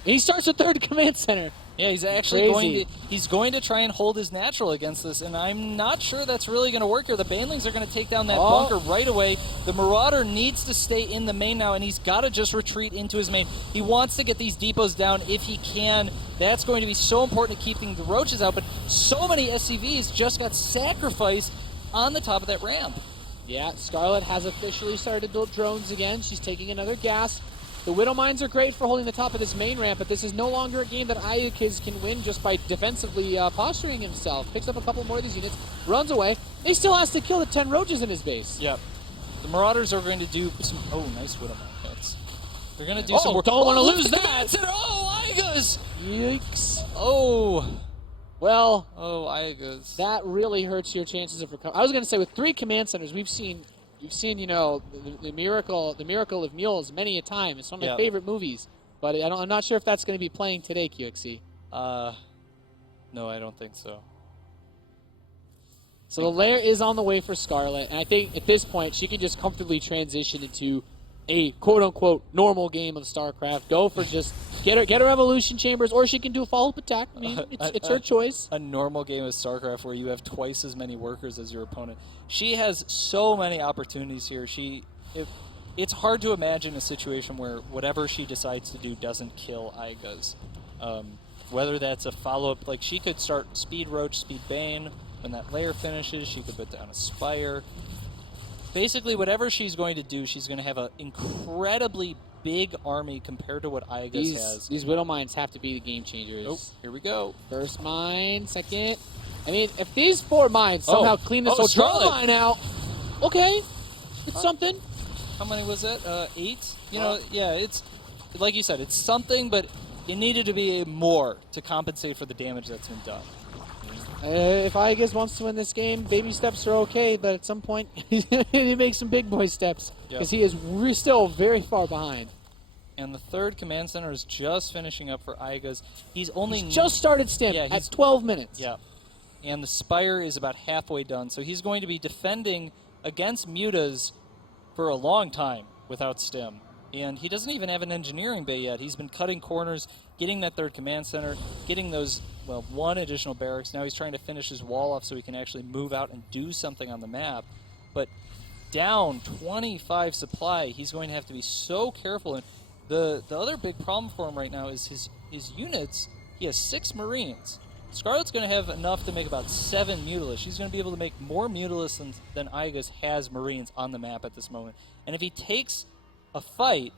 He starts a third command center. Yeah, he's actually Crazy. going to try and hold his natural against this, and I'm not sure that's really going to work here. The Banelings are going to take down that bunker right away. The Marauder needs to stay in the main now, and he's got to just retreat into his main. He wants to get these depots down if he can. That's going to be so important to keeping the Roaches out, but so many SCVs just got sacrificed on the top of that ramp. Yeah, Scarlett has officially started to build drones again. She's taking another gas. The Widow Mines are great for holding the top of this main ramp, but this is no longer a game that iaguz can win just by defensively posturing himself. Picks up a couple more of these units, runs away. He still has to kill the 10 Roaches in his base. Yep. The Marauders are going to do some... Oh, nice Widow Mine hits. They're going to do some more... don't want to lose the that. command center! Oh, iaguz! Yikes. Oh... Well, Oh, iaguz. that really hurts your chances of recovery. I was going to say, with 3 command centers, you've seen, the miracle of mules many a time. It's one of my Yeah. favorite movies. But I'm not sure if that's going to be playing today, QXC. No, I don't think so. So the lair is on the way for Scarlett, and I think at this point she can just comfortably transition into a quote-unquote normal game of StarCraft. Go for just get her evolution chambers, or she can do a follow-up attack. I mean, it's her choice. A normal game of StarCraft where you have twice as many workers as your opponent. She has so many opportunities here. It's hard to imagine a situation where whatever she decides to do doesn't kill iaguz. Whether that's a follow-up, like she could start Speed Roach, Speed Bane. When that layer finishes, she could put down a Spire. Basically, whatever she's going to do, she's going to have an incredibly big army compared to what iaguz has. These Widow Mines have to be the game changers. Oh, here we go. First mine, second. I mean, if these 4 mines somehow clean this whole draw Scarlett. line out, okay, it's something. How many was that? 8? Yeah, it's, like you said, it's something, but it needed to be more to compensate for the damage that's been done. If iaguz wants to win this game, baby steps are okay, but at some point he makes some big boy steps because he is still very far behind. And the 3rd command center is just finishing up for iaguz. He's Just started stim at 12 minutes. Yeah. And the Spire is about halfway done, so he's going to be defending against mutas for a long time without stim. And he doesn't even have an engineering bay yet. He's been cutting corners, getting that 3rd command center, getting those, 1 additional barracks. Now he's trying to finish his wall off so he can actually move out and do something on the map. But down 25 supply, he's going to have to be so careful. And the other big problem for him right now is his units. He has 6 Marines. Scarlett's going to have enough to make about 7 Mutalisks. She's going to be able to make more Mutalisks than iaguz has Marines on the map at this moment. And if he takes a fight,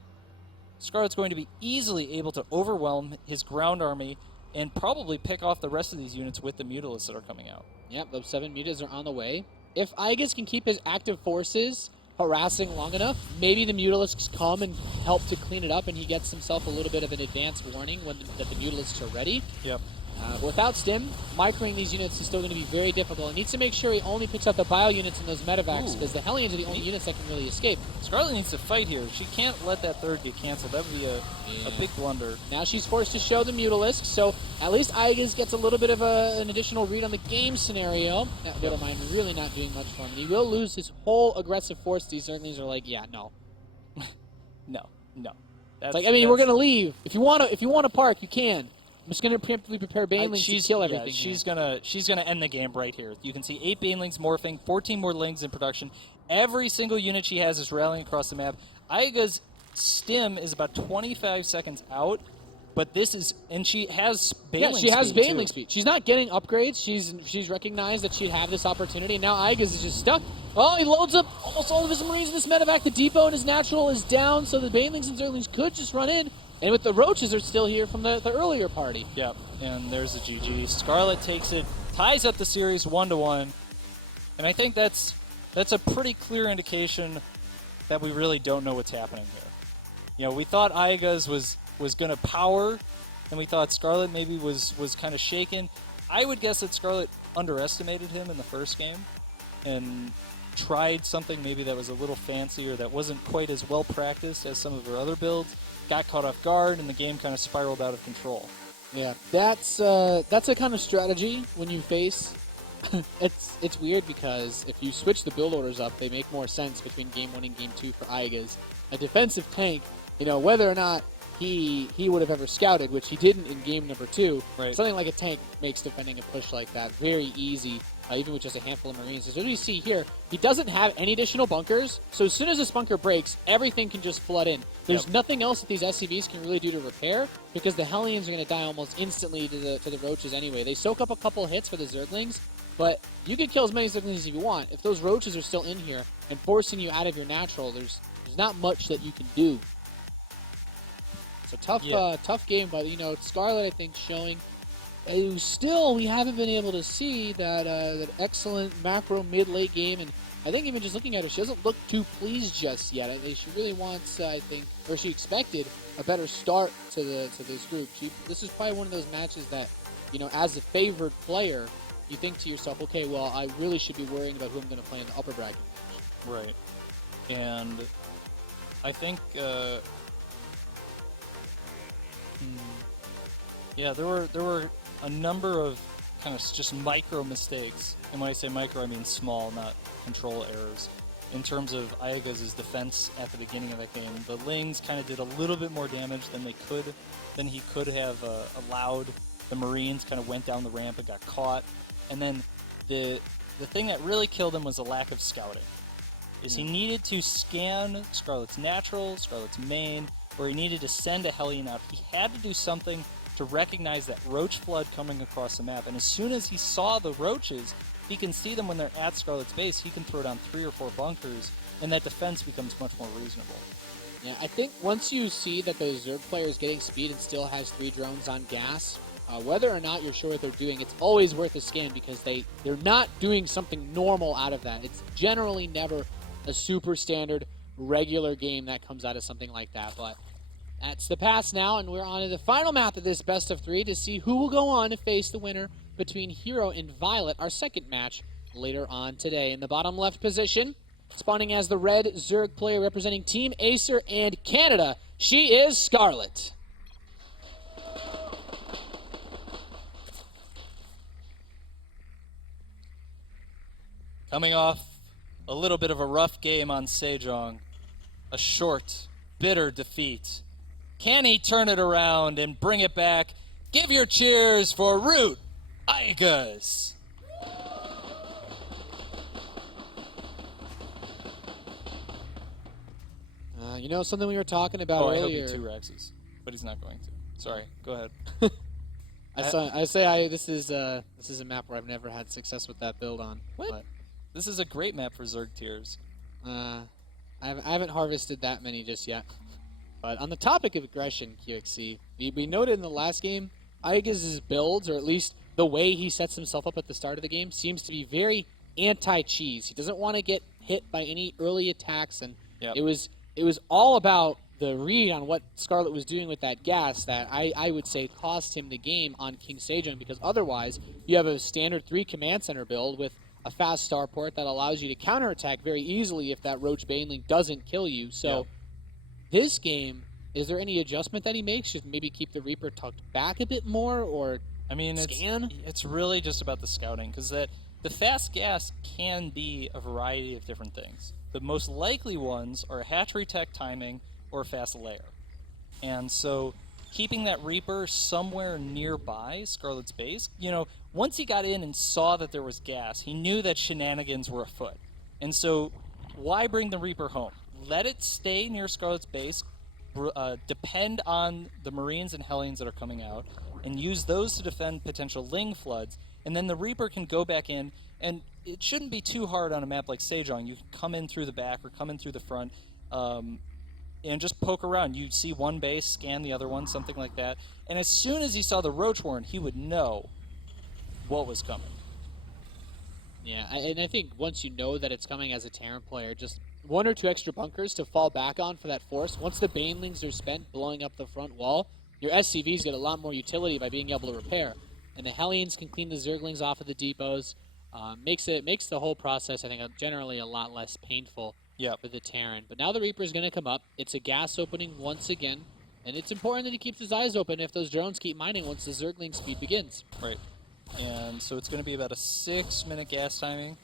Scarlett's going to be easily able to overwhelm his ground army and probably pick off the rest of these units with the Mutalisks that are coming out. Yep, those 7 mutas are on the way. If iaguz can keep his active forces harassing long enough, maybe the Mutalisks come and help to clean it up, and he gets himself a little bit of an advance warning that the Mutalisks are ready. Yep. But without stim, microing these units is still going to be very difficult. He needs to make sure he only picks up the bio units in those medevacs, because the Hellions are the only units that can really escape. Scarlett needs to fight here. She can't let that 3rd get canceled. That would be a big blunder. Now she's forced to show the Mutalisk, so at least iaguz gets a little bit of an additional read on the game scenario. That Widow Mine really not doing much for him. He will lose his whole aggressive force. These Zerglings are like, yeah, no. No. It's like, I mean, we're going to leave. If you want to park, you can. I'm just going to preemptively prepare Banelings to kill everything. Yeah, she's gonna end the game right here. You can see 8 Banelings morphing, 14 more Lings in production. Every single unit she has is rallying across the map. iaguz stim is about 25 seconds out, but this is, and she has Baneling speed. Yeah, she has Baneling too. speed. She's not getting upgrades. She's recognized that she'd have this opportunity, and now iaguz is just stuck. Oh, he loads up almost all of his Marines in this medevac. The depot in his natural is down, so the Banelings and Zerglings could just run in. And with the Roaches are still here from the earlier party. Yep, and there's a GG. Scarlett takes it, ties up the series 1-1, and I think that's a pretty clear indication that we really don't know what's happening here. You know, we thought iaguz was going to power, and we thought Scarlett maybe was kind of shaken. I would guess that Scarlett underestimated him in the first game and tried something maybe that was a little fancier, that wasn't quite as well practiced as some of her other builds, got caught off guard, and the game kind of spiraled out of control. Yeah, that's a kind of strategy when you face. It's weird because if you switch the build orders up, they make more sense between game 1 and game 2 for iaguz. A defensive tank, whether or not he would have ever scouted, which he didn't in game number 2. Right. Something like a tank makes defending a push like that very easy, even with just a handful of Marines. As you see here, he doesn't have any additional bunkers, so as soon as this bunker breaks, everything can just flood in. There's nothing else that these SCVs can really do to repair, because the Hellions are going to die almost instantly to the Roaches anyway. They soak up a couple hits for the Zerglings, but you can kill as many Zerglings as you want. If those Roaches are still in here and forcing you out of your natural, there's not much that you can do. It's a tough game, but Scarlett, I think, showing. Still, we haven't been able to see that excellent macro mid-late game, and I think even just looking at her, she doesn't look too pleased just yet. She really wants, I think, or she expected a better start to this group. This is probably one of those matches that as a favored player, you think to yourself, okay, well, I really should be worrying about who I'm going to play in the upper bracket. Right. And I think, there were a number of kind of just micro mistakes. And when I say micro, I mean small, not control errors. In terms of iaguz's defense at the beginning of that game, the Lings kind of did a little bit more damage than he could have allowed. The Marines kind of went down the ramp and got caught. And then the thing that really killed him was the lack of scouting. He needed to scan Scarlett's natural, Scarlett's main, or he needed to send a Hellion out. He had to do something to recognize that roach flood coming across the map. And as soon as he saw the roaches, he can see them when they're at Scarlett's base. He can throw down 3 or 4 bunkers, and that defense becomes much more reasonable. Yeah, I think once you see that the Zerg player is getting speed and still has 3 drones on gas, whether or not you're sure what they're doing, it's always worth a scan because they're not doing something normal out of that. It's generally never a super standard regular game that comes out of something like that. But that's the past now, and we're on to the final map of this best of 3 to see who will go on to face the winner between Hero and Violet, our second match later on today. In the bottom left position, spawning as the red Zerg player representing Team Acer and Canada, she is Scarlett. Coming off a little bit of a rough game on Sejong, a short, bitter defeat. Can he turn it around and bring it back? Give your cheers for Root iaguz. Something we were talking about I hope earlier. he 2 Rexes, but he's not going to. Sorry, go ahead. This is a map where I've never had success with that build on. What? But, This is a great map for Zerg tiers. I haven't harvested that many just yet. But on the topic of aggression, QXC, we noted in the last game, iaguz's builds, or at least the way he sets himself up at the start of the game, seems to be very anti-cheese. He doesn't want to get hit by any early attacks, and Yep. it was all about the read on what Scarlett was doing with that gas that I would say cost him the game on King Sejong, because otherwise you have a standard 3 command center build with a fast starport that allows you to counterattack very easily if that Roach Baneling doesn't kill you. So this game, is there any adjustment that he makes? Should maybe keep the Reaper tucked back a bit more, or scan? It's really just about the scouting, because the fast gas can be a variety of different things. The most likely ones are hatchery tech timing or a fast layer. And so keeping that Reaper somewhere nearby Scarlett's base, once he got in and saw that there was gas, he knew that shenanigans were afoot. And so why bring the Reaper home? Let it stay near Scarlett's base, depend on the Marines and Hellions that are coming out, and use those to defend potential Ling floods, and then the Reaper can go back in, and it shouldn't be too hard on a map like Sejong. You can come in through the back or come in through the front, and just poke around. You see one base, scan the other one, something like that. And as soon as he saw the Roach Warren, he would know what was coming. Yeah, and I think once you know that it's coming as a Terran player, just 1 or 2 extra bunkers to fall back on for that force. Once the Banelings are spent blowing up the front wall, your SCVs get a lot more utility by being able to repair. And the Hellions can clean the Zerglings off of the depots. Makes the whole process, I think, generally a lot less painful for the Terran. But now the Reaper is going to come up. It's a gas opening once again. And it's important that he keeps his eyes open if those drones keep mining once the Zergling speed begins. Right. And so it's going to be about a 6-minute gas timing,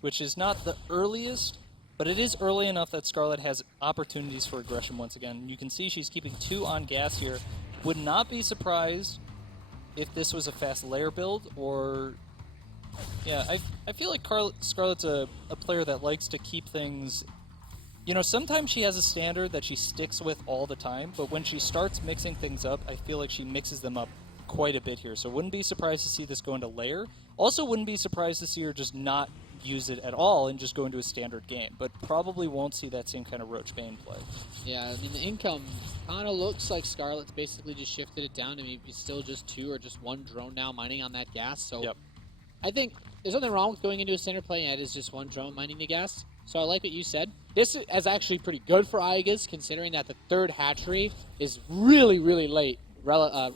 which is not the earliest, but it is early enough that Scarlett has opportunities for aggression once again. You can see she's keeping 2 on gas here. Would not be surprised if this was a fast layer build, or... Yeah, I feel like Scarlett's a player that likes to keep things... sometimes she has a standard that she sticks with all the time, but when she starts mixing things up, I feel like she mixes them up quite a bit here. So wouldn't be surprised to see this go into layer. Also wouldn't be surprised to see her just not use it at all and just go into a standard game, but probably won't see that same kind of Roach Bane play. Yeah, I mean, the income kind of looks like Scarlett's basically just shifted it down to maybe still just 2 or just 1 drone now mining on that gas. So I think there's nothing wrong with going into a standard play and it is just 1 drone mining the gas. So I like what you said. This is actually pretty good for iaguz, considering that the 3rd hatchery is really, really late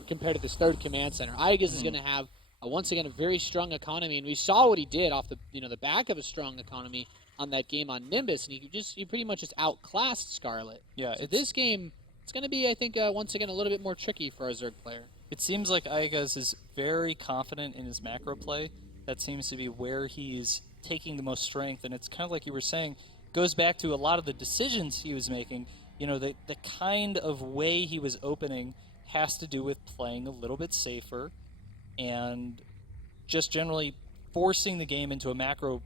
compared to this third command center. iaguz is going to have once again a very strong economy, and we saw what he did off the back of a strong economy on that game on Nimbus, and he pretty much just outclassed Scarlett. Yeah, So this game, it's going to be, I think, once again a little bit more tricky for a Zerg player. It seems like iaguz is very confident in his macro play. That seems to be where he's taking the most strength, and it's kind of like you were saying, goes back to a lot of the decisions he was making. You know, the kind of way he was opening has to do with playing a little bit safer and just generally forcing the game into a macro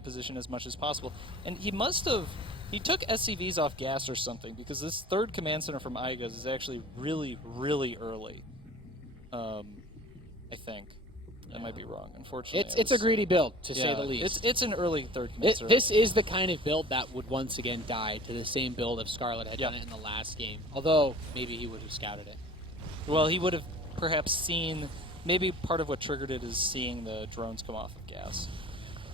position as much as possible. And he took SCVs off gas or something, because this third command center from iaguz is actually really, really early. I think. I might be wrong, unfortunately. It's a greedy build, to say the least. It's an early third command center. This is the kind of build that would once again die to the same build if Scarlett had done it in the last game. Although, maybe he would have scouted it. Well, he would have perhaps seen, maybe part of what triggered it is seeing the drones come off of gas.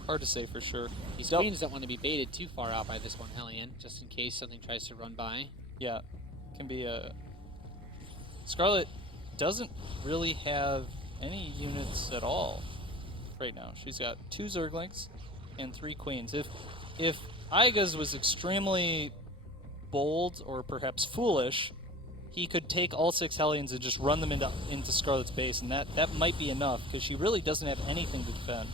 Hard to say for sure. These Queens don't want to be baited too far out by this one Hellion, just in case something tries to run by. Yeah, can be a... Scarlett doesn't really have any units at all right now. She's got 2 Zerglings and 3 Queens. If iaguz was extremely bold or perhaps foolish, he could take all 6 Hellions and just run them into Scarlett's base, and that might be enough, because she really doesn't have anything to defend.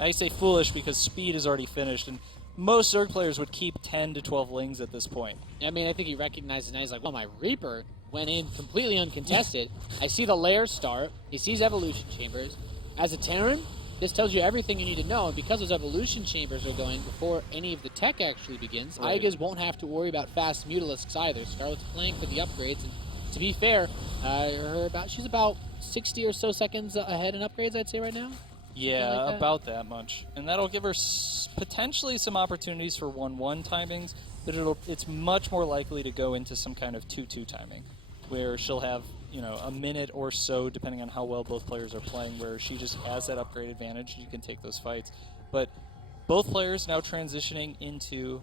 I say foolish because speed is already finished, and most Zerg players would keep 10 to 12 Lings at this point. I mean, I think he recognizes now. He's like, well, my Reaper went in completely uncontested. I see the lair start. He sees evolution chambers. As a Terran, this tells you everything you need to know, and because those evolution chambers are going before any of the tech actually begins, Right. iaguz won't have to worry about fast Mutalisks either. Scarlett's playing for the upgrades, and to be fair, she's about 60 or so seconds ahead in upgrades, I'd say, right now. Yeah, like that. about that much. And that'll give her potentially some opportunities for 1-1 timings, but it's much more likely to go into some kind of 2-2 timing, where she'll have, a minute or so, depending on how well both players are playing, where she just has that upgrade advantage and you can take those fights. But both players now transitioning into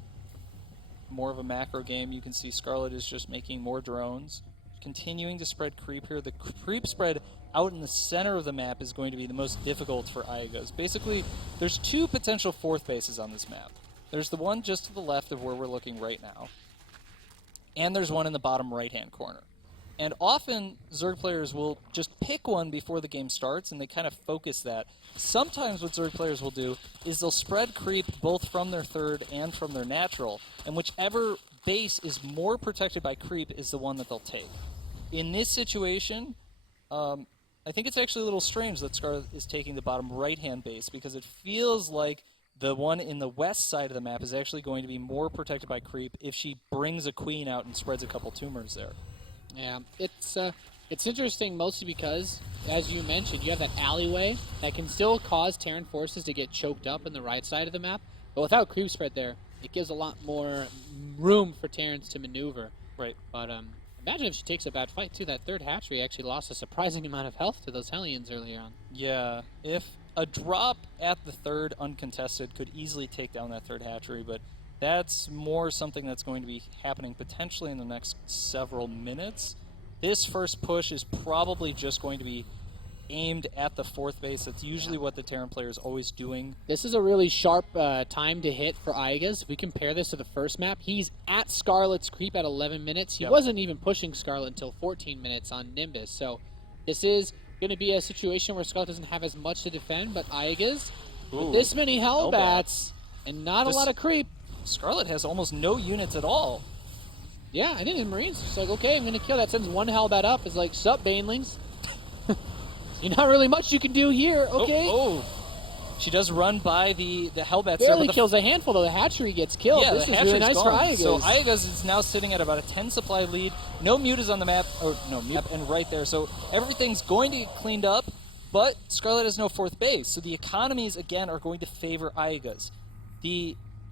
more of a macro game. You can see Scarlett is just making more drones, continuing to spread creep here. The creep spread out in the center of the map is going to be the most difficult for iaguz. Basically, there's 2 potential 4th bases on this map. There's the one just to the left of where we're looking right now, and there's one in the bottom right-hand corner. And often, Zerg players will just pick one before the game starts, and they kind of focus that. Sometimes what Zerg players will do is they'll spread creep both from their third and from their natural, and whichever base is more protected by creep is the one that they'll take. In this situation, I think it's actually a little strange that Scarlett is taking the bottom right-hand base, because it feels like the one in the west side of the map is actually going to be more protected by creep if she brings a queen out and spreads a couple tumors there. Yeah, it's interesting mostly because, as you mentioned, you have that alleyway that can still cause Terran forces to get choked up in the right side of the map, but without creep spread there, it gives a lot more room for Terrans to maneuver. Right. But imagine if she takes a bad fight too. That third hatchery actually lost a surprising amount of health to those Hellions earlier on. Yeah, if a drop at the third uncontested could easily take down that third hatchery, but that's more something that's going to be happening potentially in the next several minutes. This first push is probably just going to be aimed at the 4th base. That's usually what the Terran player is always doing. This is a really sharp time to hit for iaguz. If we compare this to the first map, he's at Scarlett's creep at 11 minutes. He wasn't even pushing Scarlett until 14 minutes on Nimbus. So this is going to be a situation where Scarlett doesn't have as much to defend, but iaguz, with this many Hellbats and not a lot of creep. Scarlett has almost no units at all. Yeah, I think the Marines just like, okay, I'm going to kill that. Sends one Hellbat up. It's like, sup, Banelings. You're not really much you can do here, okay? Oh. She does run by the Hellbats. Barely kills a handful, though. The hatchery gets killed. Yeah, this the is really hatchery's nice for gone. iaguz. So iaguz is now sitting at about a 10 supply lead. No mutas on the map, and right there. So everything's going to get cleaned up, but Scarlett has no 4th base. So the economies, again, are going to favor iaguz.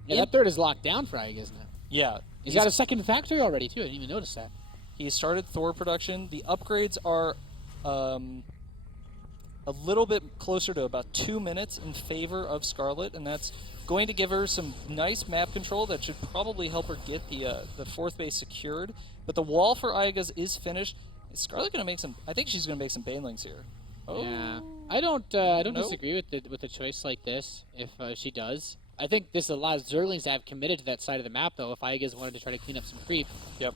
That third is locked down for iaguz now. Yeah. He's got a second factory already, too. I didn't even notice that. He started Thor production. The upgrades are a little bit closer to about 2 minutes in favor of Scarlett, and that's going to give her some nice map control that should probably help her get the 4th base secured. But the wall for iaguz is finished. Is Scarlett going to make some? I think she's going to make some banelings here. Oh. Yeah, I don't Nope. disagree with a choice like this. If she does, I think this is a lot of Zerglings that have committed to that side of the map. Though, if Iaguz wanted to try to clean up some creep, Yep.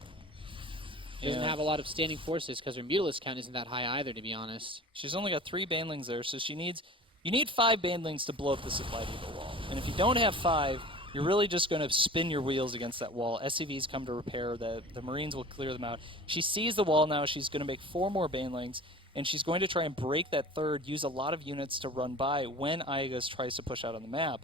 she doesn't Yeah. have a lot of standing forces because her Mutalisk count isn't that high either, to be honest. She's only got 3 banelings there, so she needs. You need 5 banelings to blow up the supply depot wall, and if you don't have 5, you're really just going to spin your wheels against that wall. SCVs come to repair. The Marines will clear them out. She sees the wall now. She's going to make 4 more banelings, and she's going to try and break that third, use a lot of units to run by when iaguz tries to push out on the map.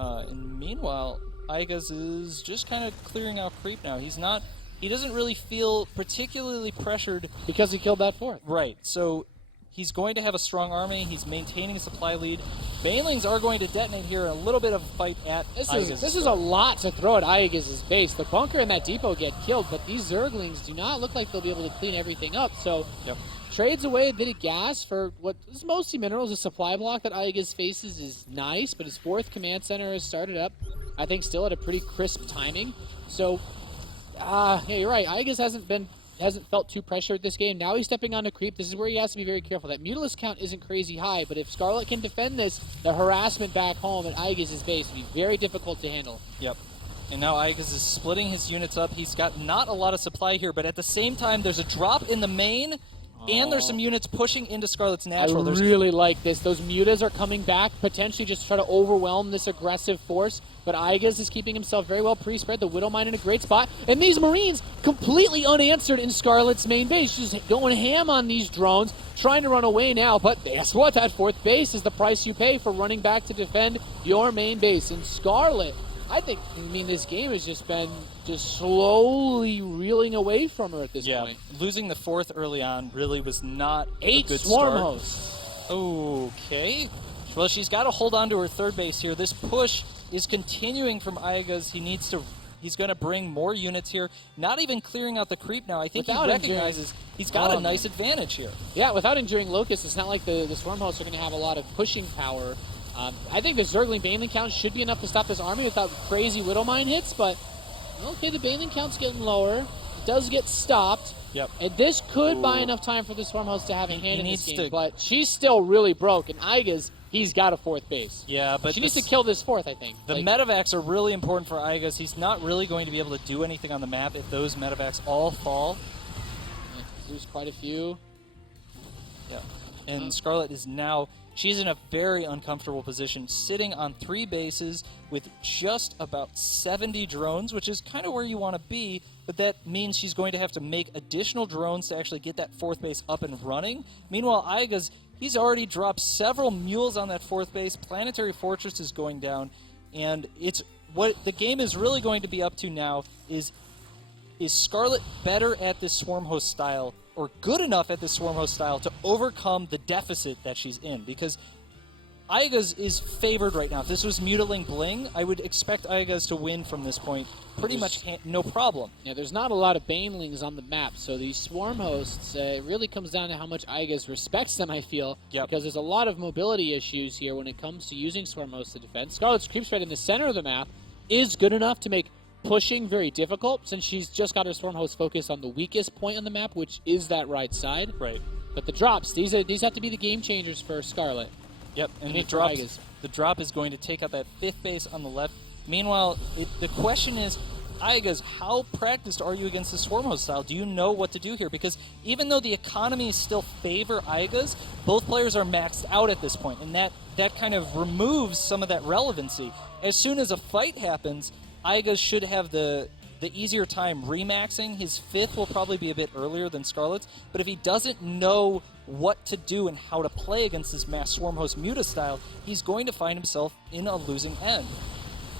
And meanwhile, iaguz is just kind of clearing out creep now. He doesn't really feel particularly pressured. Because he killed that fourth. Right, so he's going to have a strong army. He's maintaining a supply lead. Banelings are going to detonate here. A little bit of a fight at This iaguz. is a lot to throw at Iaguz's base. The bunker and that depot get killed, but these Zerglings do not look like they'll be able to clean everything up. So Yep. trades away a bit of gas for what is mostly minerals. A supply block that Iaguz faces is nice, but his 4th command center has started up, I think, still at a pretty crisp timing. So, yeah, you're right. Iaguz hasn't felt too pressured this game. Now he's stepping on a creep. This is where he has to be very careful. That Mutalisk count isn't crazy high, but if Scarlett can defend this, the harassment back home at Iaguz's base will be very difficult to handle. Yep. And now iaguz is splitting his units up. He's got not a lot of supply here, but at the same time, there's a drop in the main, and there's some units pushing into Scarlett's natural. I There's really like this. Those mutas are coming back, potentially just to try to overwhelm this aggressive force. But Iaguz is keeping himself very well pre-spread. The Widowmine in a great spot. And these Marines completely unanswered in Scarlett's main base. Just going ham on these drones, trying to run away now. But guess what? That 4th base is the price you pay for running back to defend your main base. And Scarlett, this game has just been slowly reeling away from her at this yeah, point. losing the 4th early on really was not 8 a good swarm start. hosts. Okay. Well, she's got to hold on to her 3rd base here. This push is continuing from iaguz. He's going to bring more units here. Not even clearing out the creep now. I think Without he recognizes he's got a nice advantage here. Yeah, without injuring Locust, it's not like the Swarm hosts are going to have a lot of pushing power. I think the Zergling Baneling count should be enough to stop this army without crazy Widowmine hits, but okay, the Baneling count's getting lower. It does get stopped. Yep. And this could buy enough time for the Swarm host to have a hand in this needs game, to- but she's still really broke, and iaguz, he's got a 4th base. Yeah, but She needs to kill this 4th, I think. The medevacs are really important for iaguz. He's not really going to be able to do anything on the map if those medevacs all fall. There's quite a few. Yeah. And Scarlett is now, she's in a very uncomfortable position, sitting on 3 bases with just about 70 drones, which is kind of where you want to be, but that means she's going to have to make additional drones to actually get that 4th base up and running. Meanwhile, iaguz, he's already dropped several mules on that 4th base. Planetary Fortress is going down, and it's what the game is really going to be up to now is Scarlett better at this swarm host style or good enough at this swarm host style to overcome the deficit that she's in? Because iaguz is favored right now. If this was Mutaling Bling, I would expect iaguz to win from this point pretty much no problem. Yeah, there's not a lot of Banelings on the map, so these Swarm hosts, it really comes down to how much iaguz respects them, I feel. Yep. Because there's a lot of mobility issues here when it comes to using Swarm hosts to defend. Scarlett's creep spread in the center of the map is good enough to make pushing very difficult, since she's just got her Swarm host focused on the weakest point on the map, which is that right side. Right. But the drops, these have to be the game changers for Scarlett. Yep, and Hit for iaguz. the drop is going to take out that 5th base on the left. Meanwhile, the question is, iaguz, how practiced are you against the swarm host style? Do you know what to do here? Because even though the economies still favor iaguz, both players are maxed out at this point, and that kind of removes some of that relevancy. As soon as a fight happens, iaguz should have the easier time remaxing. His 5th will probably be a bit earlier than Scarlett's, but if he doesn't know what to do and how to play against this mass swarm host muta style, he's going to find himself in a losing end.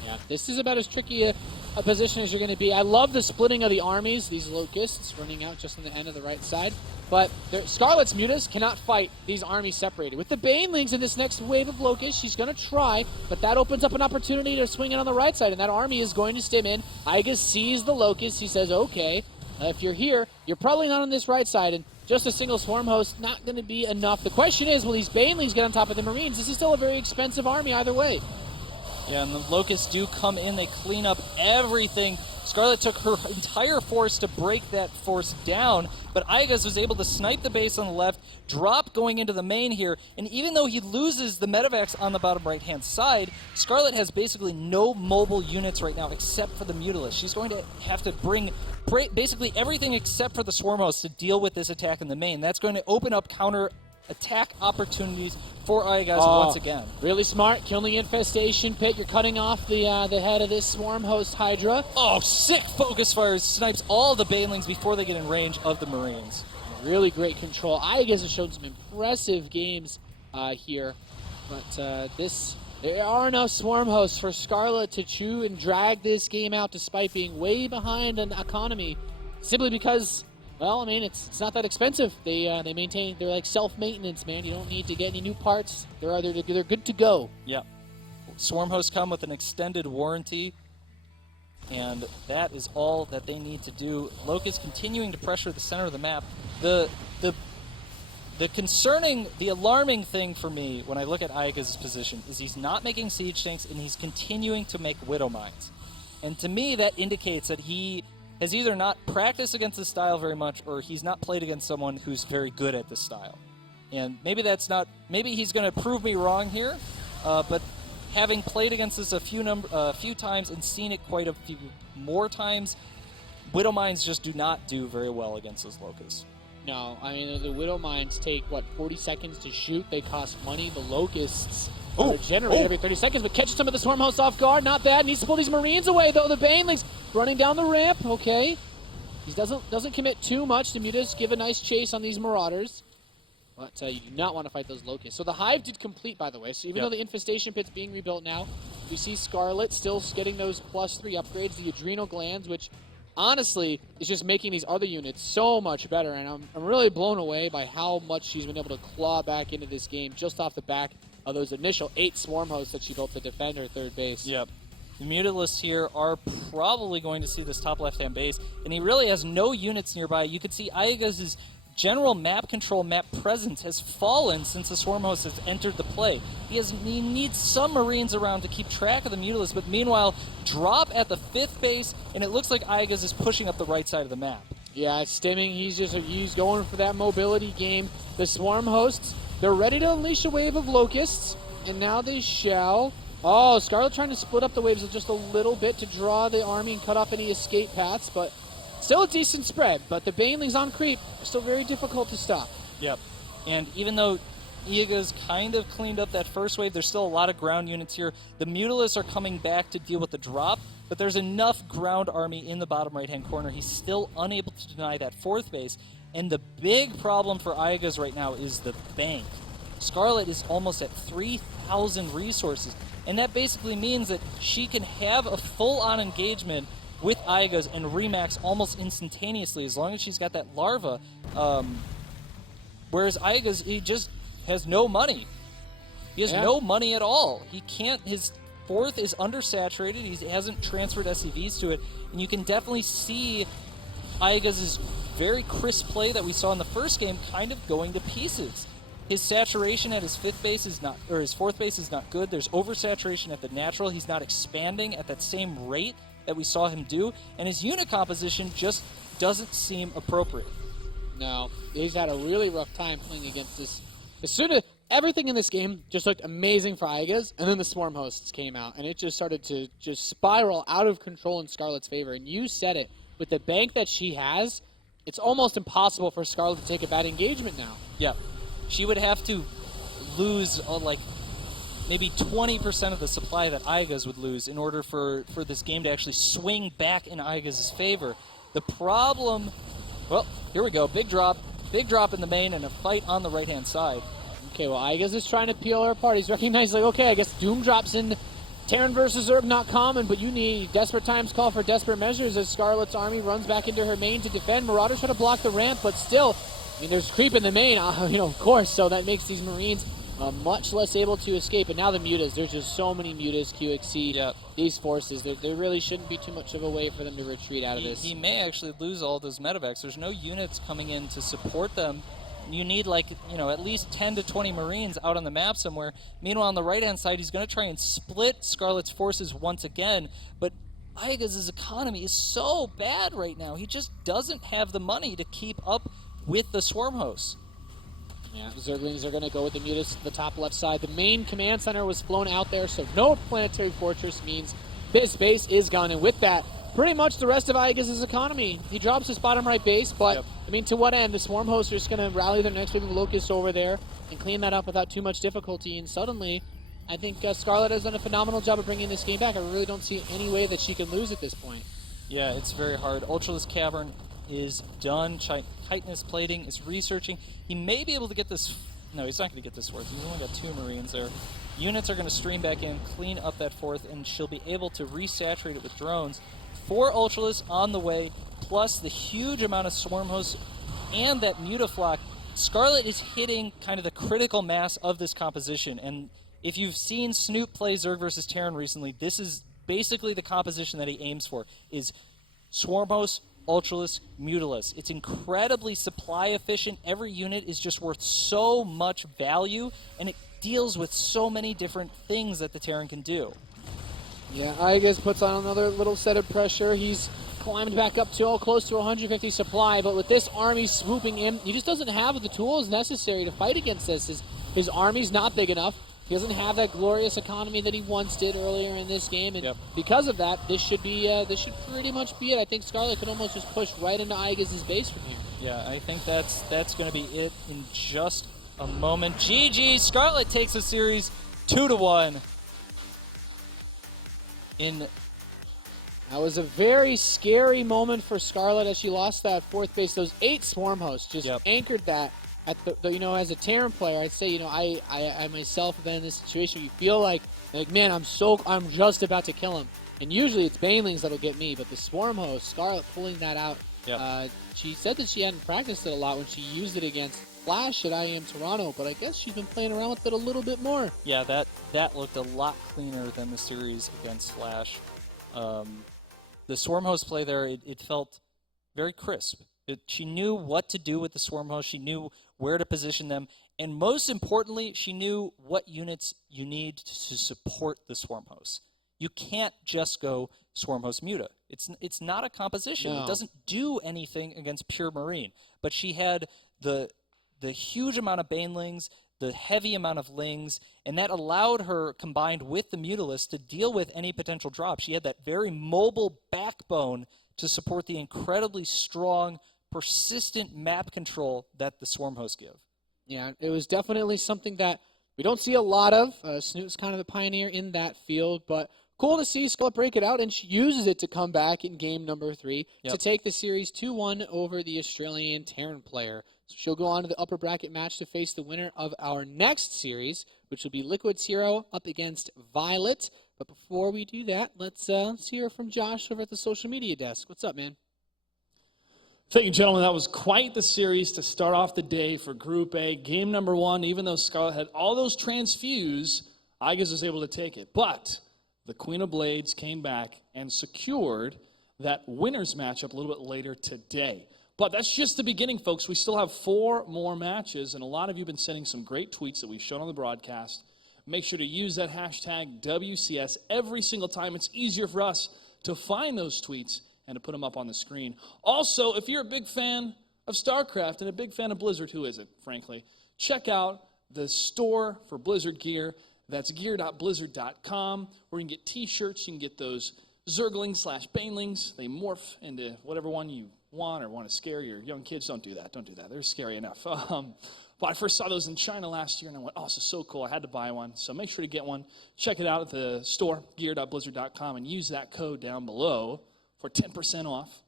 Yeah, this is about as tricky a position as you're going to be. I love the splitting of the armies, these locusts running out just on the end of the right side. But Scarlett's mutas cannot fight these armies separated. With the Banelings in this next wave of locusts, she's going to try, but that opens up an opportunity to swing in on the right side, and that army is going to stim in. iaguz sees the locusts. He says, okay, if you're here, you're probably not on this right side, and just a single swarm host not going to be enough. The question is, will these Banelings get on top of the Marines? This is still a very expensive army either way. Yeah, and the Locusts do come in. They clean up everything. Scarlett took her entire force to break that force down, but iaguz was able to snipe the base on the left, drop going into the main here, and even though he loses the medevacs on the bottom right-hand side, Scarlett has basically no mobile units right now except for the Mutalisk. She's going to have to bring basically everything except for the Swarm Host to deal with this attack in the main. That's going to open up counter attack opportunities for iaguz once again. Really smart, killing the infestation pit. You're cutting off the head of this Swarm Host Hydra. Oh, sick focus fires, snipes all the Banelings before they get in range of the Marines. Really great control. iaguz has shown some impressive games here, but there are enough Swarm Hosts for Scarlett to chew and drag this game out despite being way behind an economy, simply because, well, I mean, it's not that expensive. They maintain, they're like self-maintenance, man. You don't need to get any new parts. They're good to go. Yep. Swarm Hosts come with an extended warranty, and that is all that they need to do. Locust continuing to pressure the center of the map. The alarming thing for me when I look at iaguz's position is he's not making siege tanks and he's continuing to make Widow Mines. And to me, that indicates that he has either not practiced against this style very much or he's not played against someone who's very good at this style. And maybe he's going to prove me wrong here, but having played against this a few times and seen it quite a few more times, Widow Mines just do not do very well against those Locusts. No, I mean, the Widow Mines take, 40 seconds to shoot. They cost money. The Locusts regenerate every 30 seconds, but catches some of the Swarm Hosts off guard. Not bad. Needs to pull these Marines away, though. The Banelings running down the ramp. Okay. He doesn't commit too much. The Mutas give a nice chase on these Marauders. But you do not want to fight those Locusts. So the Hive did complete, by the way. So even though the Infestation Pit's being rebuilt now, you see Scarlett still getting those +3 upgrades, the Adrenal Glands, which honestly is just making these other units so much better. And I'm really blown away by how much she's been able to claw back into this game just off the back of those initial 8 Swarm Hosts that she built to defend her third base. Yep. The Mutalisks here are probably going to see this top left-hand base, and he really has no units nearby. You can see iaguz's general map control, map presence has fallen since the Swarm Host has entered the play. He needs some Marines around to keep track of the Mutalisks, but meanwhile, drop at the 5th base, and it looks like iaguz is pushing up the right side of the map. Yeah, stimming. He's going for that mobility game. The Swarm Hosts, they're ready to unleash a wave of Locusts, and now they shall. Oh, Scarlett trying to split up the waves just a little bit to draw the army and cut off any escape paths, but still a decent spread. But the Banelings on creep are still very difficult to stop. Yep. And even though iaguz kind of cleaned up that first wave, there's still a lot of ground units here. The Mutalisks are coming back to deal with the drop, but there's enough ground army in the bottom right-hand corner. He's still unable to deny that 4th base. And the big problem for iaguz right now is the bank. Scarlett is almost at 3,000 resources, and that basically means that she can have a full-on engagement with iaguz and remax almost instantaneously as long as she's got that larva. Whereas iaguz, he just has no money. He has no money at all. He can't. His 4th is undersaturated. He hasn't transferred SCVs to it, and you can definitely see iaguz's very crisp play that we saw in the first game kind of going to pieces. His saturation at his 5th base is not, or his 4th base is not good. There's oversaturation at the natural. He's not expanding at that same rate that we saw him do, and his unit composition just doesn't seem appropriate. No, he's had a really rough time playing against this. As soon as everything in this game just looked amazing for iaguz, and then the Swarm Hosts came out, and it just started to just spiral out of control in Scarlett's favor. And you said it, with the bank that she has, it's almost impossible for Scarlett to take a bad engagement now. Yeah. She would have to lose like maybe 20% of the supply that iaguz would lose in order for this game to actually swing back in iaguz's favor. The problem, well, here we go. Big drop in the main and a fight on the right-hand side. Okay, well, iaguz is trying to peel her apart. He's recognized, like, okay, I guess Doom drops in. Terran versus Zerg, not common, but you need desperate times call for desperate measures as Scarlett's army runs back into her main to defend. Marauders try to block the ramp, but still, I mean, there's creep in the main, of course, so that makes these Marines much less able to escape. And now the Mutas, there's just so many Mutas QXC. These forces. There really shouldn't be too much of a way for them to retreat out of this. He may actually lose all those medevacs. There's no units coming in to support them You need at least 10 to 20 Marines out on the map somewhere. Meanwhile, on the right-hand side, he's going to try and split Scarlett's forces once again. But iaguz's economy is so bad right now. He just doesn't have the money to keep up with the Swarm hosts. Yeah, Zerglings are going to go with the Mutas to the top left side. The main command center was flown out there, so no planetary fortress means this base is gone. And with that, pretty much the rest of iaguz's economy. He drops his bottom right base, but, I mean, to what end? The Swarm hosts are just going to rally their next wave of Locusts over there and clean that up without too much difficulty. And suddenly, I think Scarlett has done a phenomenal job of bringing this game back. I really don't see any way that she can lose at this point. Yeah, it's very hard. Ultralisk Cavern is done. Chitinous Plating is researching. He may be able to get this. No, he's not going to get this fourth. He's only got 2 Marines there. Units are going to stream back in, clean up that fourth, and she'll be able to resaturate it with drones. 4 Ultralisks on the way, plus the huge amount of Swarm hosts and that Mutaflock. Scarlett is hitting kind of the critical mass of this composition. And if you've seen Snoop play Zerg versus Terran recently, this is basically the composition that he aims for, is Swarm hosts, Ultralisk, Mutalisk. It's incredibly supply efficient. Every unit is just worth so much value, and it deals with so many different things that the Terran can do. Yeah, iaguz puts on another little set of pressure. He's climbed back up to close to 150 supply, but with this army swooping in, he just doesn't have the tools necessary to fight against this. His army's not big enough. He doesn't have that glorious economy that he once did earlier in this game, and because of that, this should pretty much be it. I think Scarlett could almost just push right into iaguz's base from here. Yeah, I think that's going to be it in just a moment. GG, Scarlett takes the series 2-1. That was a very scary moment for Scarlett as she lost that fourth base. Those 8 Swarm hosts just anchored that. At as a Terran player, I'd say, I myself have been in this situation. You feel like man, I'm just about to kill him. And usually it's Banelings that'll get me, but the Swarm host, Scarlett pulling that out. She said that she hadn't practiced it a lot when she used it against Flash at IEM Toronto, but I guess she's been playing around with it a little bit more. Yeah, that looked a lot cleaner than the series against Flash. The Swarm host play there, it felt very crisp. She knew what to do with the Swarm host. She knew where to position them. And most importantly, she knew what units you need to support the Swarm host. You can't just go Swarm host Muta. It's not a composition. No. It doesn't do anything against pure Marine. But she had the huge amount of Banelings, the heavy amount of Lings, and that allowed her, combined with the Mutalisk, to deal with any potential drop. She had that very mobile backbone to support the incredibly strong, persistent map control that the Swarm hosts give. Yeah, it was definitely something that we don't see a lot of. Snoot's kind of the pioneer in that field, but cool to see Scarlett break it out, and she uses it to come back in game number 3 to take the series 2-1 over the Australian Terran player. So she'll go on to the upper bracket match to face the winner of our next series, which will be Liquid Zero up against Violet. But before we do that, let's hear from Josh over at the social media desk. What's up, man? Thank you, gentlemen. That was quite the series to start off the day for Group A. Game number 1, even though Scarlett had all those transfuse, iaguz was able to take it. But the Queen of Blades came back and secured that winner's matchup a little bit later today. But that's just the beginning, folks. We still have 4 more matches, and a lot of you have been sending some great tweets that we've shown on the broadcast. Make sure to use that hashtag WCS every single time. It's easier for us to find those tweets and to put them up on the screen. Also, if you're a big fan of StarCraft and a big fan of Blizzard, who isn't, frankly, check out the store for Blizzard gear. That's gear.blizzard.com, where you can get t-shirts, you can get those Zerglings/Banelings. They morph into whatever one you want or want to scare your young kids. Don't do that. Don't do that. They're scary enough. But I first saw those in China last year, and I went, oh, this is so cool. I had to buy one. So make sure to get one. Check it out at the store, gear.blizzard.com, and use that code down below for 10% off.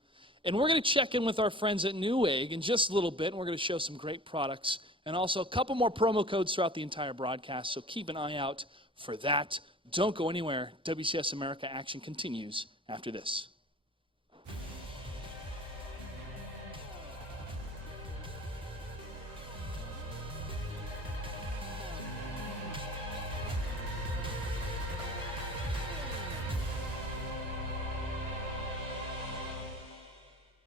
And we're going to check in with our friends at Newegg in just a little bit, and we're going to show some great products and also a couple more promo codes throughout the entire broadcast, so keep an eye out for that. Don't go anywhere. WCS America action continues after this.